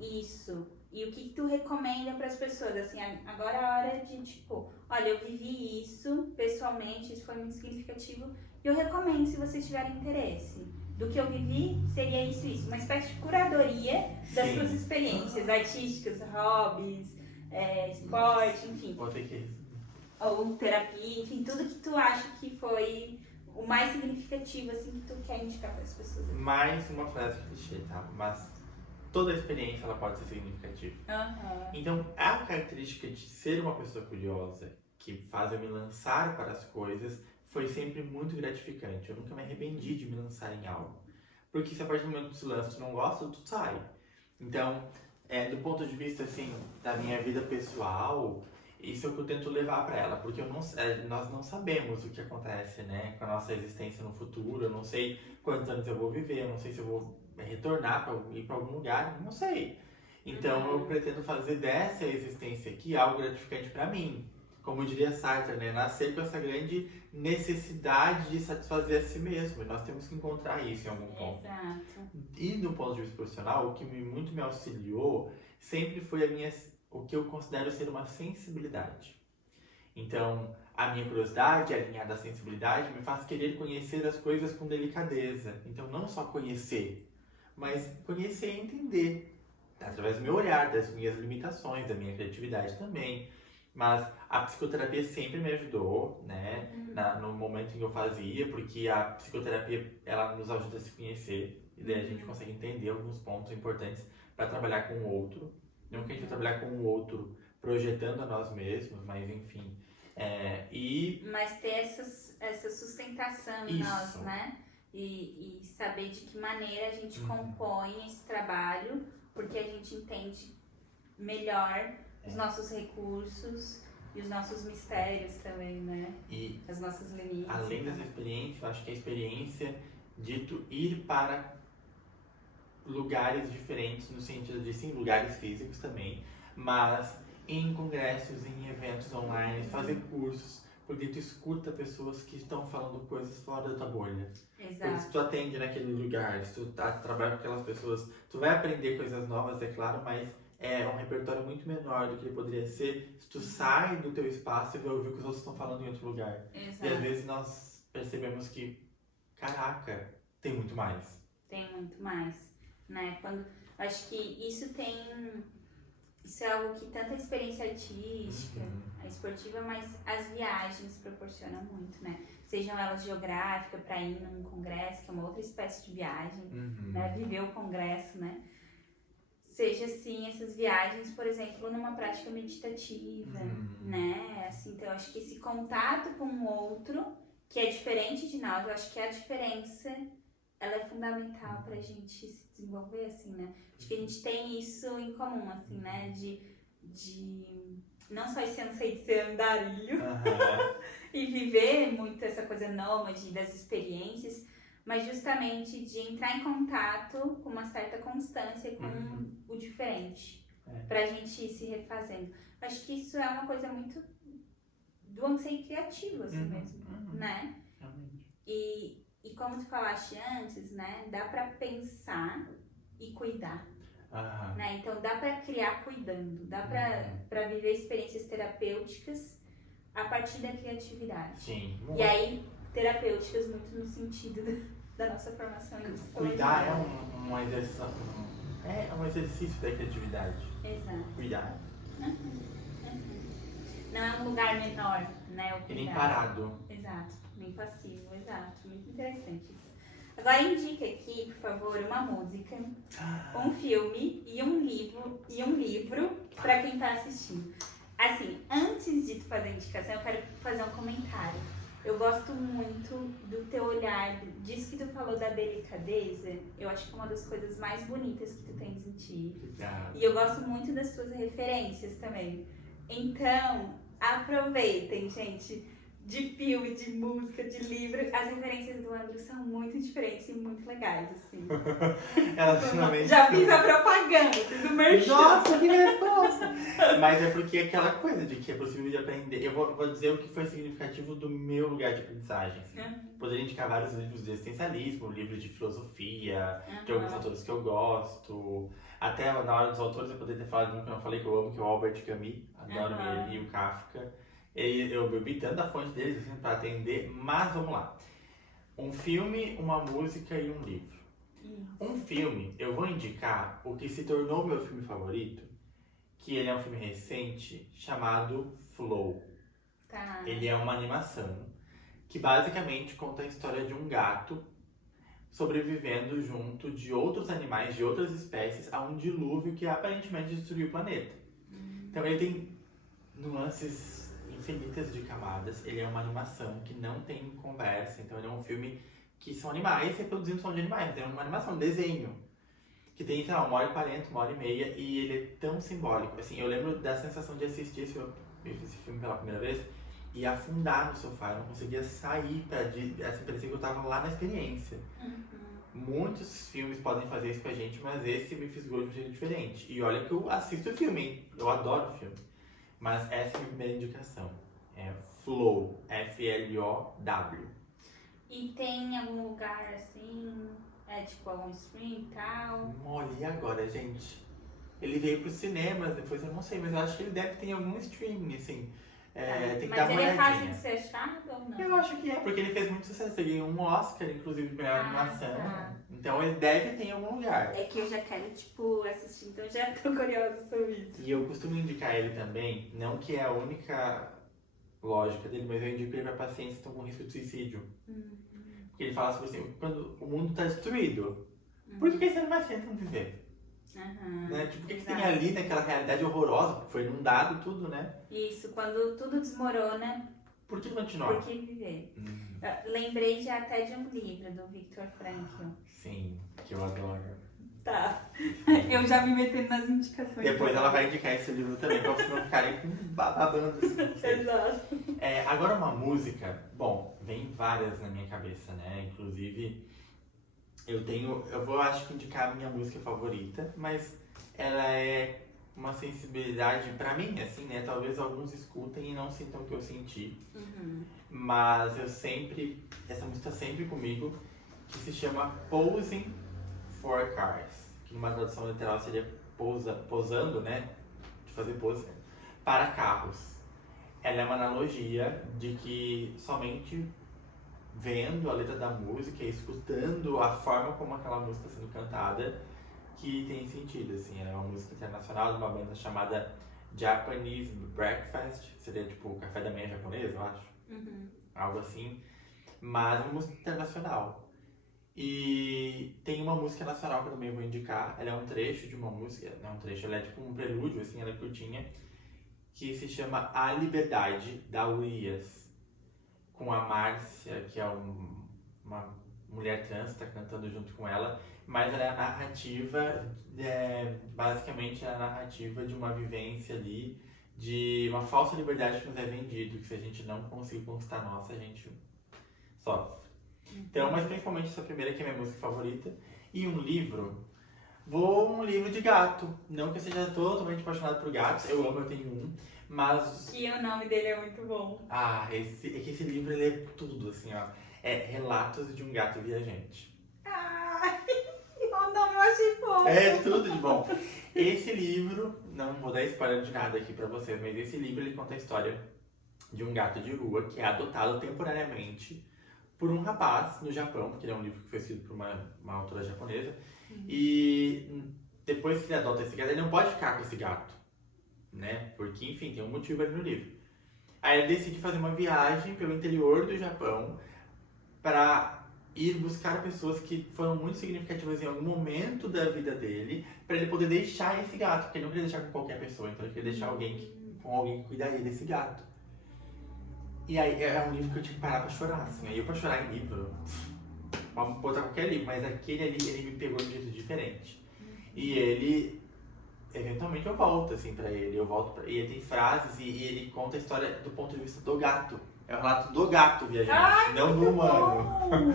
isso? E o que tu recomenda para as pessoas? Assim, agora é a hora de, tipo, olha, eu vivi isso pessoalmente, isso foi muito significativo e eu recomendo se vocês tiverem interesse. Do que eu vivi, seria isso. Uma espécie de curadoria das Sim. tuas experiências artísticas, hobbies, esporte, enfim. Vou ter que... Ou terapia, enfim, tudo que tu acha que foi o mais significativo, assim, que tu quer indicar para as pessoas. Mais uma frase clichê, tá? Mas toda experiência ela pode ser significativa. Aham. Então, a característica de ser uma pessoa curiosa, que faz eu me lançar para as coisas, foi sempre muito gratificante. Eu nunca me arrependi de me lançar em algo. Porque se a partir do momento que tu se lança, tu não gosta, tu sai. Então, do ponto de vista, assim, da minha vida pessoal, isso é o que eu tento levar para ela. Porque nós não sabemos o que acontece, né, com a nossa existência no futuro. Eu não sei quantos anos eu vou viver, eu não sei se eu vou retornar para ir para algum lugar, não sei. Então, eu pretendo fazer dessa existência aqui algo gratificante para mim. Como diria Sartre, né? Nascer com essa grande necessidade de satisfazer a si mesmo. E nós temos que encontrar isso em algum ponto. Exato. E do ponto de vista profissional, o que muito me auxiliou sempre foi o que eu considero ser uma sensibilidade. Então, a minha curiosidade, alinhada à sensibilidade, me faz querer conhecer as coisas com delicadeza. Então, não só conhecer, mas conhecer e entender. Através do meu olhar, das minhas limitações, da minha criatividade também. Mas a psicoterapia sempre me ajudou, né? No momento em que eu fazia, porque a psicoterapia, ela nos ajuda a se conhecer. E daí a gente consegue entender alguns pontos importantes para trabalhar com o outro. Não que a gente vai trabalhar com o outro projetando a nós mesmos, mas enfim. Mas ter essa sustentação em nós, né? E saber de que maneira a gente compõe esse trabalho, porque a gente entende melhor os nossos recursos e os nossos mistérios também, né? E as nossas limites. além dessa experiência, eu acho que a experiência de tu ir para lugares diferentes, no sentido de, sim, lugares físicos também, mas em congressos, em eventos online, fazer cursos, porque tu escuta pessoas que estão falando coisas fora da tua bolha. Porque se Exato. tu atende naquele lugar, se tu trabalha com aquelas pessoas, tu vai aprender coisas novas, é claro, mas é um repertório muito menor do que ele poderia ser se tu sai do teu espaço e vai ouvir o que os outros estão falando em outro lugar. Exato. E às vezes nós percebemos que, caraca, tem muito mais. Tem muito mais, né? Acho que isso é algo que tanto a experiência artística, a esportiva, mas as viagens proporcionam muito, né? Sejam elas geográficas, para ir num congresso, que é uma outra espécie de viagem, né? Viver o congresso, né? Seja, assim, essas viagens, por exemplo, numa prática meditativa, né? Assim, então, eu acho que esse contato com o outro, que é diferente de nós, eu acho que é a diferença ela é fundamental pra gente se desenvolver, assim, né? Acho que a gente tem isso em comum, assim, né? De não só esse anseio de ser andarilho e viver muito essa coisa nômade das experiências, mas justamente de entrar em contato com uma certa constância com o diferente, pra gente ir se refazendo. Acho que isso é uma coisa muito do anseio criativo, assim mesmo, né? E como tu falaste antes, né? Dá pra pensar e cuidar. Né? Então dá pra criar cuidando, dá pra viver experiências terapêuticas a partir da criatividade. Sim. E aí, terapêuticas muito no sentido da nossa formação em psicologia. Cuidar é um exercício da criatividade. Exato. Cuidar. Não é um lugar menor, né? O E nem cuidar. parado. Exato, nem passivo, exato. Muito interessante isso. Agora indica aqui, por favor, uma música, um filme e um livro para quem tá assistindo. Assim, antes de tu fazer a indicação, eu quero fazer um comentário. Eu gosto muito do teu olhar, disso que tu falou da delicadeza. Eu acho que é uma das coisas mais bonitas que tu tens em ti. Obrigado. E eu gosto muito das tuas referências também. Então, aproveitem, gente, de filme, de música, de livro. As referências do Andrew são muito diferentes e muito legais, assim. Ela finalmente. Já fiz a propaganda, fiz o merchan. Nossa, que resposta! Mas é porque é aquela coisa de que é possível de aprender. Eu vou dizer o que foi significativo do meu lugar de aprendizagem. Assim. Poderia indicar vários livros de existencialismo, livros de filosofia, de alguns autores que eu gosto. Até na hora dos autores eu poderia ter falado de um que eu não falei que eu amo, que é o Albert Camus. Adoro ele e o Kafka. Eu bebi tanto da fonte deles assim, pra atender, mas vamos lá. Um filme, uma música e um livro. Um filme, eu vou indicar o que se tornou meu filme favorito, que ele é um filme recente, chamado Flow. Tá. Ele é uma animação que basicamente conta a história de um gato sobrevivendo junto de outros animais, de outras espécies, a um dilúvio que aparentemente destruiu o planeta. Então ele tem nuances infinitas de camadas, ele é uma animação que não tem conversa, então ele é um filme que são animais reproduzindo som de animais, é uma animação, um desenho, que tem, sei lá, 1h40, 1h30, e ele é tão simbólico, assim, eu lembro da sensação de assistir esse filme pela primeira vez e afundar no sofá, eu não conseguia sair, assim, parecia que eu tava lá na experiência. Muitos filmes podem fazer isso com a gente, mas esse me fisgou de um jeito diferente, e olha que eu assisto filme, hein? Eu adoro filme. Mas essa é a minha primeira indicação. É Flow, F-L-O-W. E tem algum lugar assim, tipo algum stream e tal? Olha, e agora, gente? Ele veio pros cinemas, depois eu não sei, mas eu acho que ele deve ter algum streaming, assim. Tem que dar Mas uma ele é fácil olhadinha. de ser achado ou não? Eu acho que é, porque ele fez muito sucesso. Ele ganhou um Oscar, inclusive, de melhor animação. Tá. Então ele deve ter em algum lugar. É que eu já quero, tipo, assistir, então já tô curiosa sobre isso. E eu costumo indicar ele também, não que é a única lógica dele, mas eu indico ele para pacientes que estão com risco de suicídio. Porque ele fala sobre assim, quando o mundo está destruído, por que você não tentam viver? Né? Tipo, o que tem ali naquela realidade horrorosa, que foi inundado tudo, né? Isso, quando tudo desmorona, Por que continuar? por que viver? Lembrei já até de um livro do Viktor Frankl. Sim, que eu adoro. Tá. Eu já me metendo nas indicações. Depois ela vai indicar esse livro também, pra vocês não ficarem babando assim. Não sei. Exato. Agora uma música, bom, vem várias na minha cabeça, né? Inclusive, eu vou acho que indicar a minha música favorita, mas ela é uma sensibilidade pra mim, assim, né? Talvez alguns escutem e não sintam o que eu senti. Mas essa música sempre comigo, que se chama Posing for Cars, que numa tradução literal seria posando, né? De fazer pose para carros. Ela é uma analogia de que somente vendo a letra da música e escutando a forma como aquela música está sendo cantada que tem sentido, assim. Ela é uma música internacional de uma banda chamada Japanese Breakfast, seria tipo o café da manhã japonês, eu acho. Algo assim. Mas é uma música internacional. E tem uma música nacional que eu também vou indicar. Ela é um trecho de uma música, não é um trecho, ela é tipo um prelúdio, assim, ela é curtinha, que se chama A Liberdade, da Urias, com a Márcia, que é uma mulher trans tá cantando junto com ela, mas ela é a narrativa, basicamente é a narrativa de uma vivência ali, de uma falsa liberdade que nos é vendido, que se a gente não conseguir conquistar a nossa, a gente sofre. Então, mas principalmente essa primeira que é minha música favorita. E um livro, um livro de gato. Não que eu seja totalmente apaixonado por gatos, eu amo, eu tenho um, mas... E o nome dele é muito bom. Esse livro ele é tudo, assim, ó. É Relatos de um Gato Viajante. Ai, o nome eu achei fofo. É tudo de bom. Esse livro, não vou dar spoiler de nada aqui pra vocês, mas esse livro ele conta a história de um gato de rua que é adotado temporariamente por um rapaz no Japão, porque ele é um livro que foi escrito por uma autora japonesa. E depois que ele adota esse gato, ele não pode ficar com esse gato, né? Porque, enfim, tem um motivo ali no livro. Aí ele decide fazer uma viagem pelo interior do Japão para ir buscar pessoas que foram muito significativas em algum momento da vida dele, para ele poder deixar esse gato, porque ele não queria deixar com qualquer pessoa, então ele queria deixar com alguém que cuidaria desse gato. E aí é um livro que eu tinha que parar pra chorar, assim. Aí eu pra chorar em livro, vamos botar qualquer livro, mas aquele ali, ele me pegou de um jeito diferente. E ele, eventualmente eu volto, assim, pra ele. E ele tem frases e ele conta a história do ponto de vista do gato. É o relato do gato viajante, não do humano.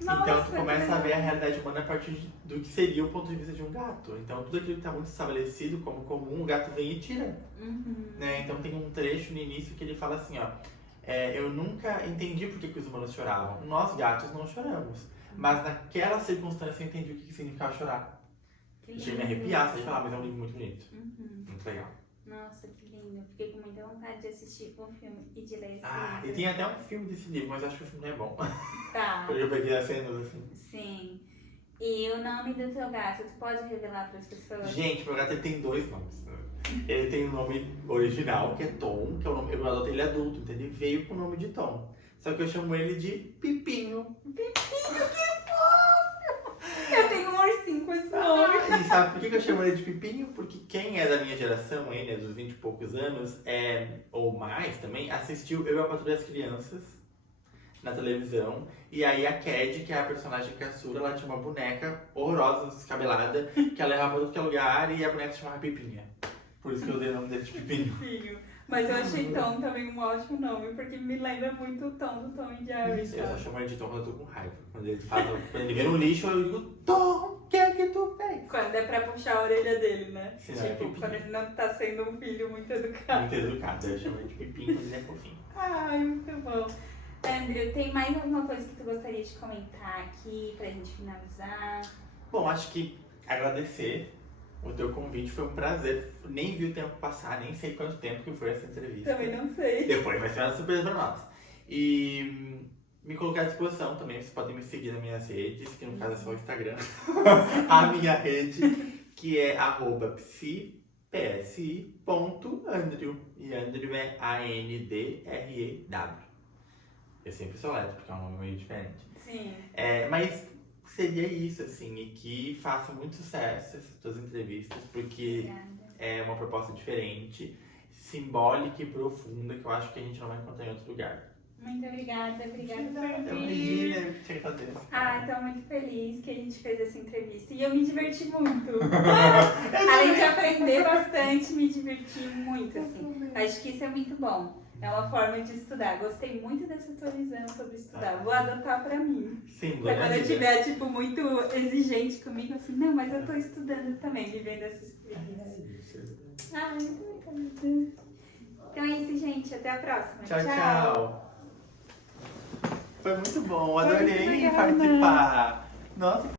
Então tu começa a ver a realidade humana a partir do que seria o ponto de vista de um gato. Então tudo aquilo que está muito estabelecido como comum, o gato vem e tira. Né? Então tem um trecho no início que ele fala assim, ó. Eu nunca entendi por que os humanos choravam. Nós gatos não choramos. Mas naquela circunstância eu entendi o que significava chorar. Chega a me arrepiar, você falar, mas é um livro muito bonito. Muito legal. Nossa, que lindo. Fiquei com muita vontade de assistir o filme e de ler esse E livro. tem até um filme desse livro, mas acho que o filme não é bom. Tá. Porque eu peguei as cenas assim. Sim. E o nome do teu gato, tu pode revelar para as pessoas? Gente, meu gato ele tem 2 nomes. Ele tem o nome original, que é Tom, que é o nome. Eu adotei ele adulto, então ele veio com o nome de Tom. Só que eu chamo ele de Pipinho. Pipinho, que fofo! Eu tenho um ursinho com esse nome. E sabe por que eu chamo ele de Pipinho? Porque quem é da minha geração, aí, né, dos 20 e poucos anos, ou mais também, assistiu Eu e a Patrulha das Crianças na televisão. E aí a Cad, que é a personagem caçula, ela tinha uma boneca horrorosa, descabelada, que ela levava pra todo que é lugar e a boneca se chamava Pipinha. Por isso que eu dei o nome dele de Pipinho. Pipinho. Mas eu achei Tom também um ótimo nome, porque me lembra muito o Tom do Tom e Jerry. Eu só chamo ele de Tom quando eu tô com raiva. Quando ele vê no lixo, eu digo, Tom, o que é que tu fez? Quando é pra puxar a orelha dele, né? Sim, não, é tipo, Pipinho. quando ele não tá sendo um filho muito educado. Muito educado, eu chamo ele de Pipinho quando ele é fofinho. Ai, muito bom. Andrew, tem mais alguma coisa que tu gostaria de comentar aqui pra gente finalizar? Bom, acho que agradecer o teu convite, foi um prazer. Nem vi o tempo passar, nem sei quanto tempo que foi essa entrevista. Também não sei. Depois vai ser uma surpresa pra nós. E me colocar à disposição também, vocês podem me seguir nas minhas redes, que no caso é só o Instagram. A minha rede, que é @psi.andrew. E Andrew é ANDREW. Eu sempre soletro, porque é um nome meio diferente. Sim. Mas seria isso, assim, e que faça muito sucesso essas tuas entrevistas, porque Obrigada. é uma proposta diferente, simbólica e profunda, que eu acho que a gente não vai encontrar em outro lugar. Muito obrigada por vir. Imagina, eu te agradeço. Tô muito feliz que a gente fez essa entrevista e eu me diverti muito. Além de aprender bastante, me diverti muito, assim. Acho que isso é muito bom. É uma forma de estudar. Gostei muito dessa tua visão sobre estudar. Vou adotar pra mim. Sim, Pra quando eu estiver, tipo, muito exigente comigo, assim, não, mas eu tô estudando também, vivendo essa experiência. Muito obrigada. Então é isso, gente. Até a próxima. Tchau. Foi muito bom, Foi muito adorei legal, participar. Nossa,